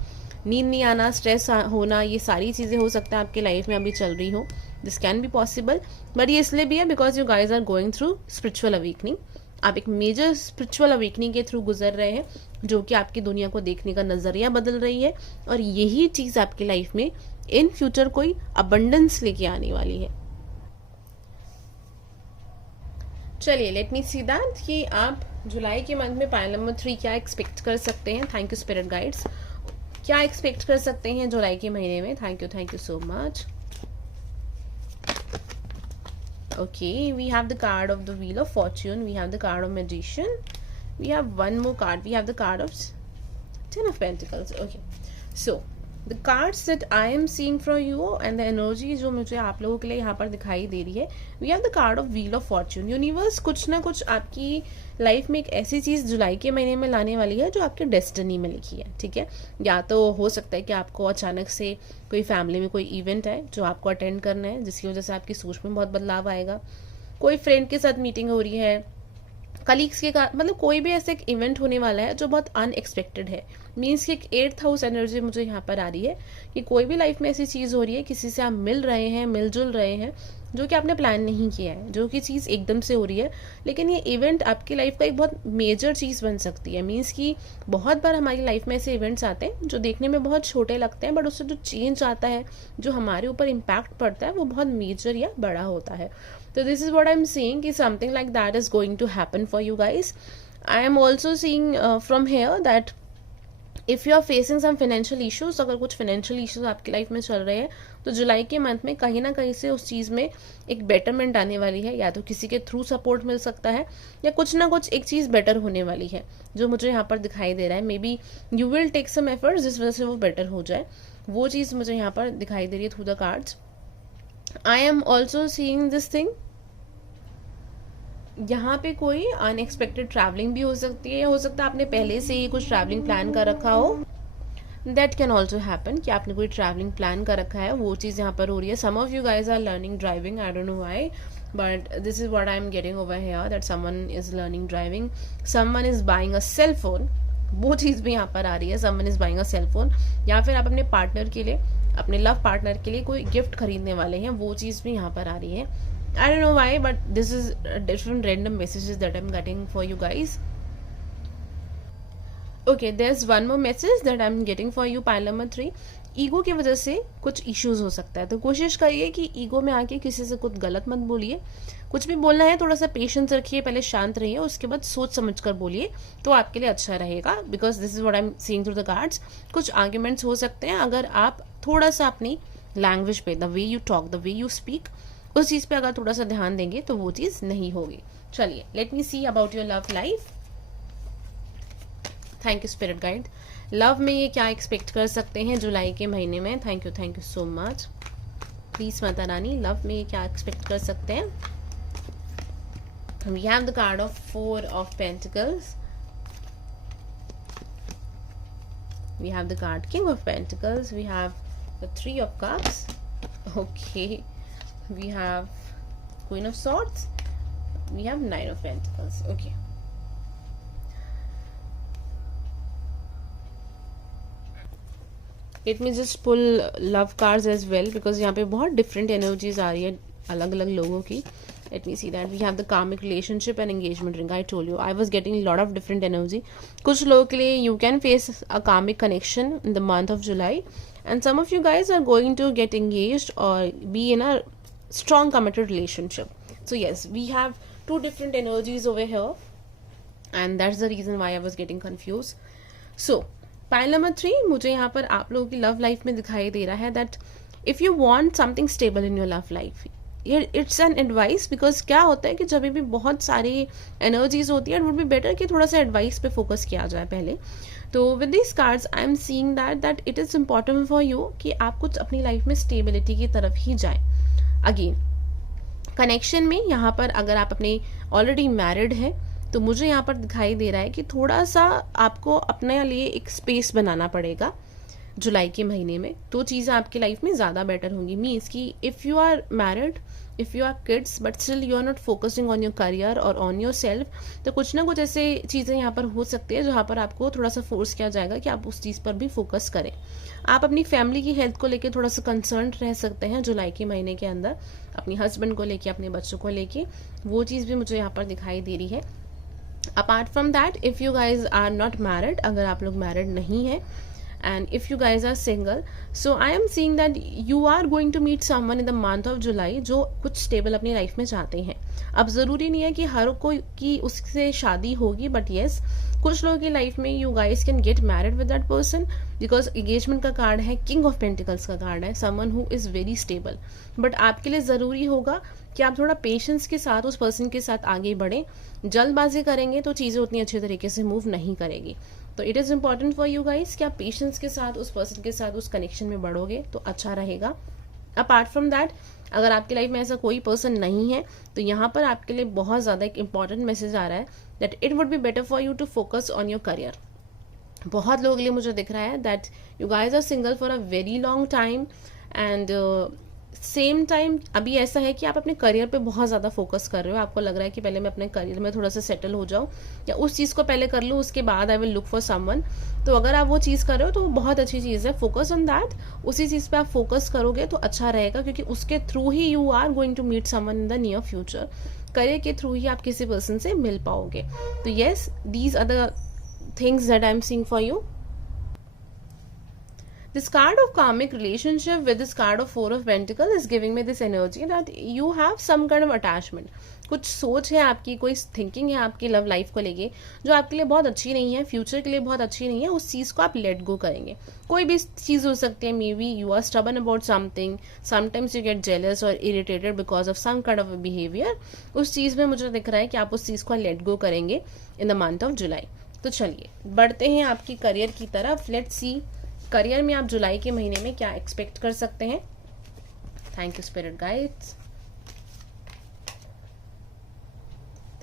नींद नहीं आना, स्ट्रेस होना, ये सारी चीज़ें हो सकता है आपकी लाइफ में अभी चल रही हो. This can be possible, but ये इसलिए भी है because you guys are going through spiritual awakening. आप एक मेजर स्पिरिचुअल अवेकनिंग के थ्रू गुजर रहे हैं जो कि आपकी दुनिया को देखने का नजरिया बदल रही है, और यही चीज आपकी लाइफ में इन फ्यूचर कोई अबंडेंस लेके आने वाली है. चलिए लेट मी सी दैट कि आप जुलाई के मंथ में पाइल नंबर 3 क्या एक्सपेक्ट कर सकते हैं. Thank you spirit guides. क्या एक्सपेक्ट कर सकते हैं जुलाई के महीने में. Thank you so much. Okay, we have the card of the Wheel of Fortune, we have the card of Magician, we have one more card, we have the card of 10 of Pentacles. Okay, so the cards that I am seeing for you and the energy जो मुझे आप लोगों के लिए यहाँ पर दिखाई दे रही है, we have the card of Wheel of Fortune. Universe कुछ ना कुछ आपकी लाइफ में एक ऐसी चीज जुलाई के महीने में लाने वाली है जो आपके डेस्टिनी में लिखी है. ठीक है, या तो हो सकता है कि आपको अचानक से कोई फैमिली में कोई इवेंट है जो आपको अटेंड करना है, जिसकी वजह से आपकी सोच में बहुत बदलाव आएगा. कोई फ्रेंड के साथ मीटिंग हो रही है, कलीग्स के मतलब कोई भी ऐसे एक इवेंट होने वाला है जो बहुत अनएक्सपेक्टेड है. मीन्स कि एक 8th हाउस एनर्जी मुझे यहाँ पर आ रही है कि कोई भी लाइफ में ऐसी चीज हो रही है, किसी से आप मिल रहे हैं, मिलजुल रहे हैं, जो कि आपने प्लान नहीं किया है, जो कि चीज एकदम से हो रही है, लेकिन ये इवेंट आपकी लाइफ का एक बहुत मेजर चीज बन सकती है. मीन्स कि बहुत बार हमारी लाइफ में ऐसे इवेंट्स आते हैं जो देखने में बहुत छोटे लगते हैं, बट उससे जो चेंज आता है, जो हमारे ऊपर इम्पैक्ट पड़ता है, वो बहुत मेजर या बड़ा होता है. So this is what I'm seeing कि something like that is going to happen for you guys. I am also seeing from here that if you are facing some financial issues, अगर कुछ financial issues आपकी life में चल रहे हैं तो जुलाई के मंथ में कहीं ना कहीं से उस चीज़ में एक बेटरमेंट आने वाली है, या तो किसी के थ्रू सपोर्ट मिल सकता है या कुछ ना कुछ एक चीज़ बेटर होने वाली है जो मुझे यहाँ पर दिखाई दे रहा है। Maybe you will take some efforts जिस वजह से वो बेटर हो जाए, वो चीज़ मुझे यहाँ पर दिखाई दे रही है through the cards. I am also seeing this thing, यहाँ पे कोई अनएक्सपेक्टेड ट्रैवलिंग भी हो सकती है, हो सकता है आपने पहले से ही कुछ ट्रैवलिंग प्लान कर रखा हो। दैट कैन ऑल्सो हैपन कि आपने कोई ट्रैवलिंग प्लान कर रखा है, वो चीज़ यहाँ पर हो रही है। Some of you guys are learning driving, I don't know why, but this is what I am getting over here, that someone is learning driving, someone is buying a cell phone, वो चीज़ भी यहाँ पर आ रही है। Someone is buying a cell phone, या फिर आप अपने पार्टनर के लिए, अपने लव पार्टनर के लिए कोई गिफ्ट खरीदने वाले हैं, वो चीज़ भी यहाँ पर आ रही है। I don't know why, but this is different random messages that I'm getting for you guys. Okay, there's one more message that I'm getting for you, pile number 3. Ego की वजह से कुछ इश्यूज हो सकता है, तो कोशिश करिए कि ईगो में आके किसी से कुछ गलत मत बोलिए। कुछ भी बोलना है थोड़ा सा पेशेंस रखिए, पहले शांत रहिए, उसके बाद सोच समझ कर बोलिए, तो आपके लिए अच्छा रहेगा। Because this is what I am seeing through the cards. कुछ आर्ग्यूमेंट्स हो सकते हैं अगर आप थोड़ा सा अपनी लैंग्वेज पे, the way you talk, the way you speak, उस चीज़ पे अगर थोड़ा सा ध्यान देंगे तो वो चीज़ नहीं होगी। चलिए, late me see about your love life. Thank you spirit guide. Love में ये क्या एक्सपेक्ट कर सकते हैं जुलाई के महीने में? Thank you so much. Please Mata Rani, love में ये क्या एक्सपेक्ट कर सकते हैं? We have the card of 4 of pentacles, we have the card king of pentacles, we have the 3 of cups, okay, we have Queen of Swords, we have 9 of Pentacles. Okay, let me just pull love cards as well, because यहाँ पे बहुत different energies आ रही है अलग अलग लोगों की। Let me see that we have the karmic relationship and engagement ring. I told you I was getting a lot of different energy. कुछ लोगों के लिए you can face a karmic connection in the month of July, and some of you guys are going to get engaged or be in a strong committed relationship. So yes, we have 2 different energies over here, and that's the reason why I was getting confused. So pile number 3 मुझे यहाँ पर आप लोगों की love life में दिखाई दे रहा है that if you want something stable in your love life, it's an advice. Because क्या होता है कि जब भी बहुत सारी एनर्जीज होती है, इट वुड बी बेटर कि थोड़ा सा एडवाइस पे फोकस किया जाए पहले। तो with this cards I am seeing that it is important for you कि आप कुछ अपनी लाइफ में स्टेबिलिटी की तरफ ही जाएं। अगेन कनेक्शन में यहाँ पर अगर आप अपने ऑलरेडी मैरिड हैं तो मुझे यहाँ पर दिखाई दे रहा है कि थोड़ा सा आपको अपने लिए एक स्पेस बनाना पड़ेगा जुलाई के महीने में, तो चीज़ें आपकी लाइफ में ज़्यादा बेटर होंगी। मीन्स कि if you are married, if you are kids, but still you are not focusing on your career और ऑन योर सेल्फ, तो कुछ ना कुछ ऐसे चीज़ें यहाँ पर हो सकती है जहाँ पर आपको थोड़ा सा फोर्स किया जाएगा कि आप उस चीज़ पर भी फोकस करें। आप अपनी फैमिली की हेल्थ को लेकर थोड़ा सा कंसर्न रह सकते हैं जुलाई के महीने के अंदर, अपने हस्बैंड को लेके, अपने बच्चों को लेके, वो चीज़ भी मुझे यहाँ पर दिखाई दे रही है। Apart from that, if you guys are not married, अगर आप लोग मैरिड नहीं हैं, and if you guys are single, so I am seeing that you are going to meet someone in the month of July जो कुछ stable अपनी life में चाहते हैं। अब ज़रूरी नहीं है कि हर कोई की उससे शादी होगी, बट येस कुछ लोगों की लाइफ में you guys can get married with that person, because engagement का कार्ड है, किंग ऑफ पेंटिकल्स का कार्ड है, someone who is very stable. But आपके लिए ज़रूरी होगा कि आप थोड़ा पेशेंस के साथ उस पर्सन के साथ आगे बढ़ें। जल्दबाजी करेंगे तो चीज़ें उतनी अच्छे तरीके से मूव नहीं करेगी। तो it is important for you guys कि आप पेशेंस के साथ उस पर्सन के साथ उस कनेक्शन में बढ़ोगे तो अच्छा रहेगा। अपार्ट फ्रॉम दैट, अगर आपकी लाइफ में ऐसा कोई पर्सन नहीं है तो यहाँ पर आपके लिए बहुत ज़्यादा एक इंपॉर्टेंट मैसेज आ रहा है that it would be better for you to focus on your career. बहुत लोगों के लिए मुझे दिख रहा है that you guys are single for a very long time, and same time अभी ऐसा है कि आप अपने करियर पे बहुत ज़्यादा फोकस कर रहे हो। आपको लग रहा है कि पहले मैं अपने करियर में थोड़ा सा सेटल हो जाऊँ या उस चीज़ को पहले कर लूँ, उसके बाद I will look for someone. तो अगर आप वो चीज़ कर रहे हो तो बहुत अच्छी चीज़ है, फोकस ऑन दैट। उसी चीज़ पे आप फोकस करोगे तो अच्छा रहेगा, क्योंकि उसके थ्रू ही you are going to meet someone in the near future. Career के थ्रू ही आप किसी पर्सन से मिल पाओगे। तो yes, these are the things that I am seeing for you. This card of karmic relationship with this card of 4 of Pentacles is giving me this energy that you have some kind of attachment. कुछ सोच है आपकी, कोई thinking है आपकी love life को लेके जो आपके लिए बहुत अच्छी नहीं है, फ्यूचर के लिए बहुत अच्छी नहीं है, उस चीज़ को आप लेट गो करेंगे. कोई भी चीज़ हो सकती है, maybe you are stubborn about something, sometimes you get jealous और irritated because of some kind of behaviour. उस चीज़ में मुझे दिख रहा है कि आप उस चीज़ को लेट गो करेंगे इन द मंथ ऑफ जुलाई. तो चलिए बढ़ते हैं आपकी करियर की तरफ. लेट्स सी करियर में आप जुलाई के महीने में क्या एक्सपेक्ट कर सकते हैं. Thank you spirit guides.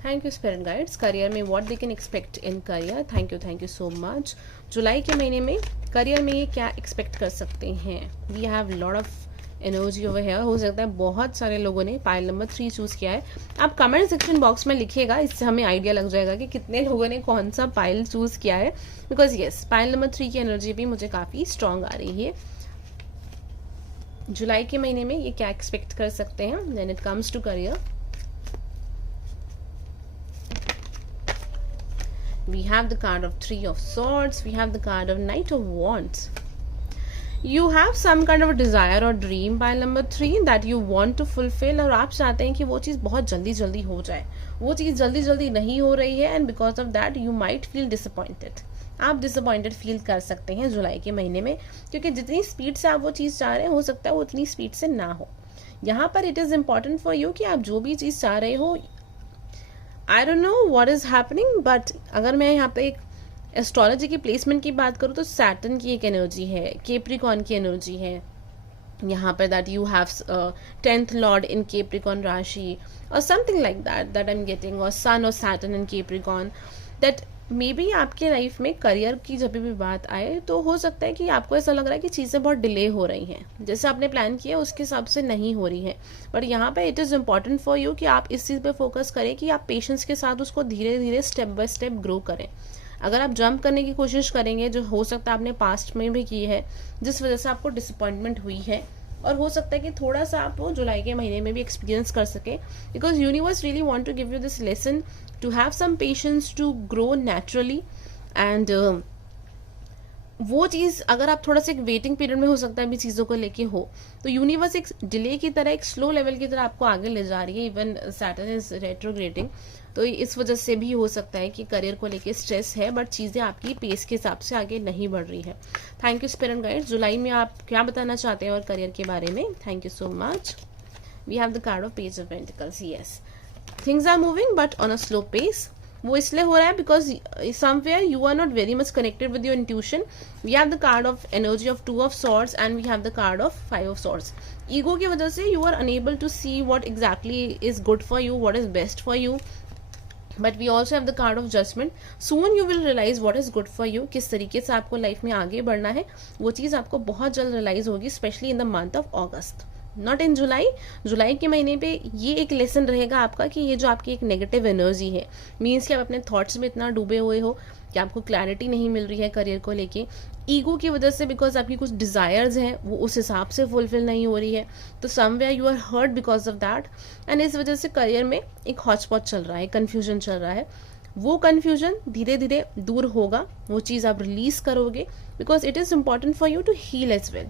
Thank you spirit guides. Career में what they can expect in career. Thank you so much. जुलाई के महीने में करियर में ये क्या एक्सपेक्ट कर सकते हैं. We have lot of energy over here. हो सकता है बहुत सारे लोगों ने पाइल नंबर 3 चूज किया है. आप कमेंट सेक्शन बॉक्स में लिखिएगा, इससे हमें आइडिया लग जाएगा कि कितने लोगों ने कौन सा पाइल चूज किया है. बिकॉज येस, पाइल नंबर 3 की एनर्जी भी मुझे काफी स्ट्रांग आ रही है. जुलाई के महीने में ये क्या एक्सपेक्ट कर सकते हैं when it comes to career. We have the card of 3 of Swords. We have the card of Knight of Wands. You have some kind of a desire or dream by number 3 that you want to fulfill. और आप चाहते हैं कि वो चीज़ बहुत जल्दी जल्दी हो जाए. वो चीज़ जल्दी जल्दी नहीं हो रही है and because of that you might feel disappointed. आप डिसअपॉइंटेड फील कर सकते हैं जुलाई के महीने में, क्योंकि जितनी स्पीड से आप वो चीज़ चाह रहे हैं हो सकता है वो उतनी स्पीड से ना हो. यहाँ पर it is important for you कि आप जो भी चीज़ चाह रहे हो, आई don't know what is happening, but अगर मैं यहाँ पे एक एस्ट्रोलॉजी की प्लेसमेंट की बात करूँ तो सैटर्न की एक एनर्जी है, कैप्रिकॉन की एनर्जी है यहाँ पे, that you have 10th Lord in Capricorn राशि और something like that I am getting, और सन और Saturn in Capricorn. That may be आपके लाइफ में करियर की जब भी बात आए तो हो सकता है कि आपको ऐसा लग रहा है कि चीज़ें बहुत डिले हो रही हैं, जैसे आपने प्लान किया उसके हिसाब से नहीं हो रही है. बट यहाँ पे it is important for you कि आप इस चीज़ पे फोकस करें कि आप पेशेंस के साथ उसको धीरे धीरे स्टेप बाय स्टेप ग्रो करें. अगर आप जंप करने की कोशिश करेंगे, जो हो सकता है आपने पास्ट में भी की है, जिस वजह से आपको डिसअपॉइंटमेंट हुई है, और हो सकता है कि थोड़ा सा आप वो जुलाई के महीने में भी एक्सपीरियंस कर सके, because universe really want to give you this lesson to have some patience to grow naturally. And वो चीज़ अगर आप थोड़ा सा एक वेटिंग पीरियड में हो सकता है अभी चीज़ों को लेके हो, तो यूनिवर्स एक डिले की तरह, एक स्लो लेवल की तरह आपको आगे ले जा रही है. इवन सैटर्न इज रेट्रोग्रेडिंग, तो इस वजह से भी हो सकता है कि करियर को लेके स्ट्रेस है, बट चीज़ें आपकी पेस के हिसाब से आगे नहीं बढ़ रही है. Thank you spirit guides. जुलाई में आप क्या बताना चाहते हैं और करियर के बारे में. Thank you so much. We have the card of page of pentacles. Yes, things are moving but on a slow pace. वो इसलिए हो रहा है because somewhere you are not very much connected with your intuition. We have the card of energy of 2 of swords and we have the card of 5 of swords. Ego की वजह से you are unable to see what exactly is good for you, what is best for you. But we also have the card of judgement. Soon you will realise what is good for you. किस तरीके से आपको life में आगे बढ़ना है वो चीज़ आपको बहुत जल्द रियलाइज होगी, specially in the month of August, not in July. जुलाई के महीने पे ये एक लेसन रहेगा आपका कि ये जो आपकी एक नेगेटिव एनर्जी है, मीन्स कि आप अपने थॉट्स में इतना डूबे हुए हो कि आपको क्लैरिटी नहीं मिल रही है करियर को लेके, ईगो की वजह से, बिकॉज आपकी कुछ डिज़ायर्स हैं वो उस हिसाब से फुलफिल नहीं हो रही है, तो somewhere you are hurt because of that. And इस वजह से करियर में एक हॉटस्पॉट चल रहा है, कन्फ्यूजन चल रहा है. वो कन्फ्यूजन धीरे धीरे दूर होगा, वो चीज़ आप रिलीज करोगे, because it is important for you to heal as well.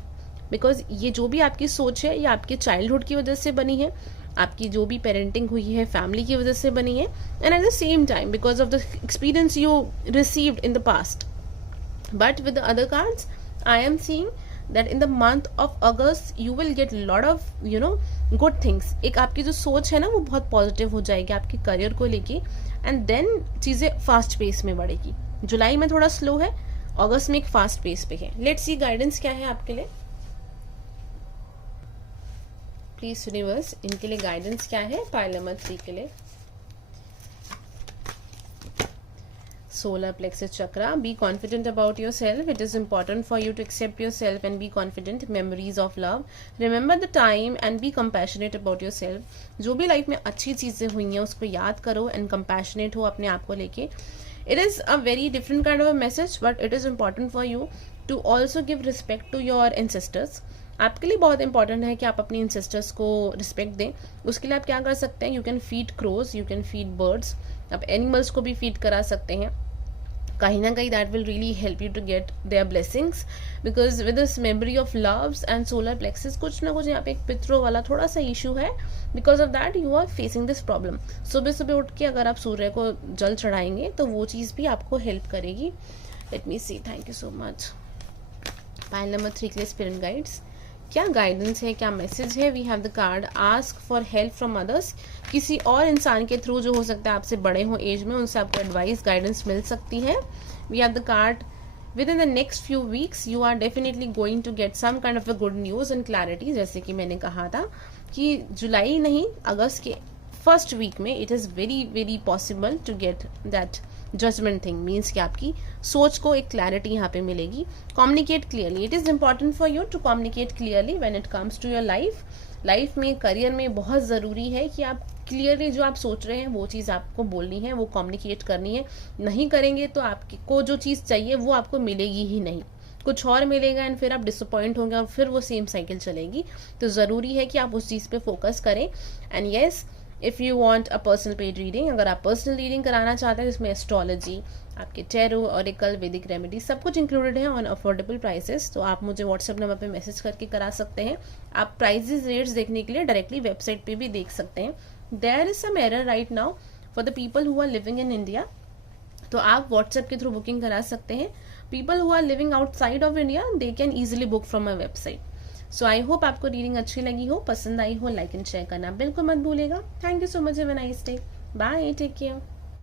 Because ये जो भी आपकी सोच है ये आपके चाइल्डहुड की वजह से बनी है, आपकी जो भी पेरेंटिंग हुई है फैमिली की वजह से बनी है, and at the same time because of the experience you received in the past. But with the other cards I am seeing that in the month of August you will get lot of good things. एक आपकी जो सोच है ना वो बहुत positive हो जाएगी आपके करियर को लेके, एंड देन चीज़ें फास्ट पेस में बढ़ेगी. जुलाई में थोड़ा स्लो है, अगस्त में एक फास्ट पेस पे है. लेट्स सी गाइडेंस क्या है आपके लिए. प्लीज यूनिवर्स, इनके लिए गाइडेंस क्या है पाइल नंबर 3 के लिए. Solar plexus chakra. Be confident about yourself. It is important for you to accept yourself and be confident. Memories of love. Remember the time and be compassionate about yourself. जो भी life में अच्छी चीज़ें हुई हैं उसको याद करो and compassionate हो अपने आप को लेके. It is a very different kind of a message, but it is important for you to also give respect to your ancestors. आपके लिए बहुत इंपॉर्टेंट है कि आप अपनी इंसेस्टर्स को रिस्पेक्ट दें. उसके लिए आप क्या कर सकते हैं, you can feed crows, you can feed birds, आप एनिमल्स को भी फीड करा सकते हैं. कहीं ना कहीं that will really help you to get their blessings, because with this memory of loves and solar plexus कुछ ना कुछ यहाँ पे एक पितरों वाला थोड़ा सा इशू है. Because of that you are facing this problem. सुबह सुबह उठ के अगर आप सूर्य को जल चढ़ाएंगे तो वो चीज़ भी आपको हेल्प करेगी. Let me see. Thank you so much. Pile number 3 के लिए स्पिरिट गाइड्स क्या गाइडेंस है, क्या मैसेज है. We have the card ask for help from others. किसी और इंसान के थ्रू जो हो सकता है आपसे बड़े हो एज में, उनसे आपको एडवाइस गाइडेंस मिल सकती है. We have the card within the next few weeks you are definitely going to get some kind of a good news and clarity. जैसे कि मैंने कहा था कि जुलाई नहीं अगस्त के फर्स्ट वीक में it is very very possible to get that judgement thing. Means कि आपकी सोच को एक क्लैरिटी यहाँ पे मिलेगी. Communicate clearly. It is important for you to communicate clearly when it comes to your life. Life में, करियर में बहुत ज़रूरी है कि आप क्लियरली जो आप सोच रहे हैं वो चीज़ आपको बोलनी है, वो कम्युनिकेट करनी है. नहीं करेंगे तो आपको जो चीज़ चाहिए वो आपको मिलेगी ही नहीं, कुछ और मिलेगा एंड फिर आप डिसअपॉइंट होंगे और फिर वो सेम साइकिल चलेगी. तो ज़रूरी है कि आप उस चीज़ पे फोकस करें. And yes, if you want a personal paid reading, अगर आप पर्सनल रीडिंग कराना चाहते हैं जिसमें एस्ट्रोलॉजी, आपके टैरो, ऑरेकल, वैदिक रेमेडी सब कुछ इंक्लूडेड है ऑन अफोर्डेबल प्राइसेस, तो आप मुझे व्हाट्सएप नंबर पे मैसेज करके करा सकते हैं. आप प्राइजेस रेट्स देखने के लिए डायरेक्टली वेबसाइट पे भी देख सकते हैं. There is some error right now for the people who are living in India, तो आप व्हाट्सएप के थ्रू बुकिंग करा सकते हैं. People who are living outside of India they can easily book from my website. So I hope आपको reading अच्छी लगी हो, पसंद आई हो. लाइक एंड शेयर करना बिल्कुल मत भूलेगा. Thank you so much. Have a nice day. Bye. Take care.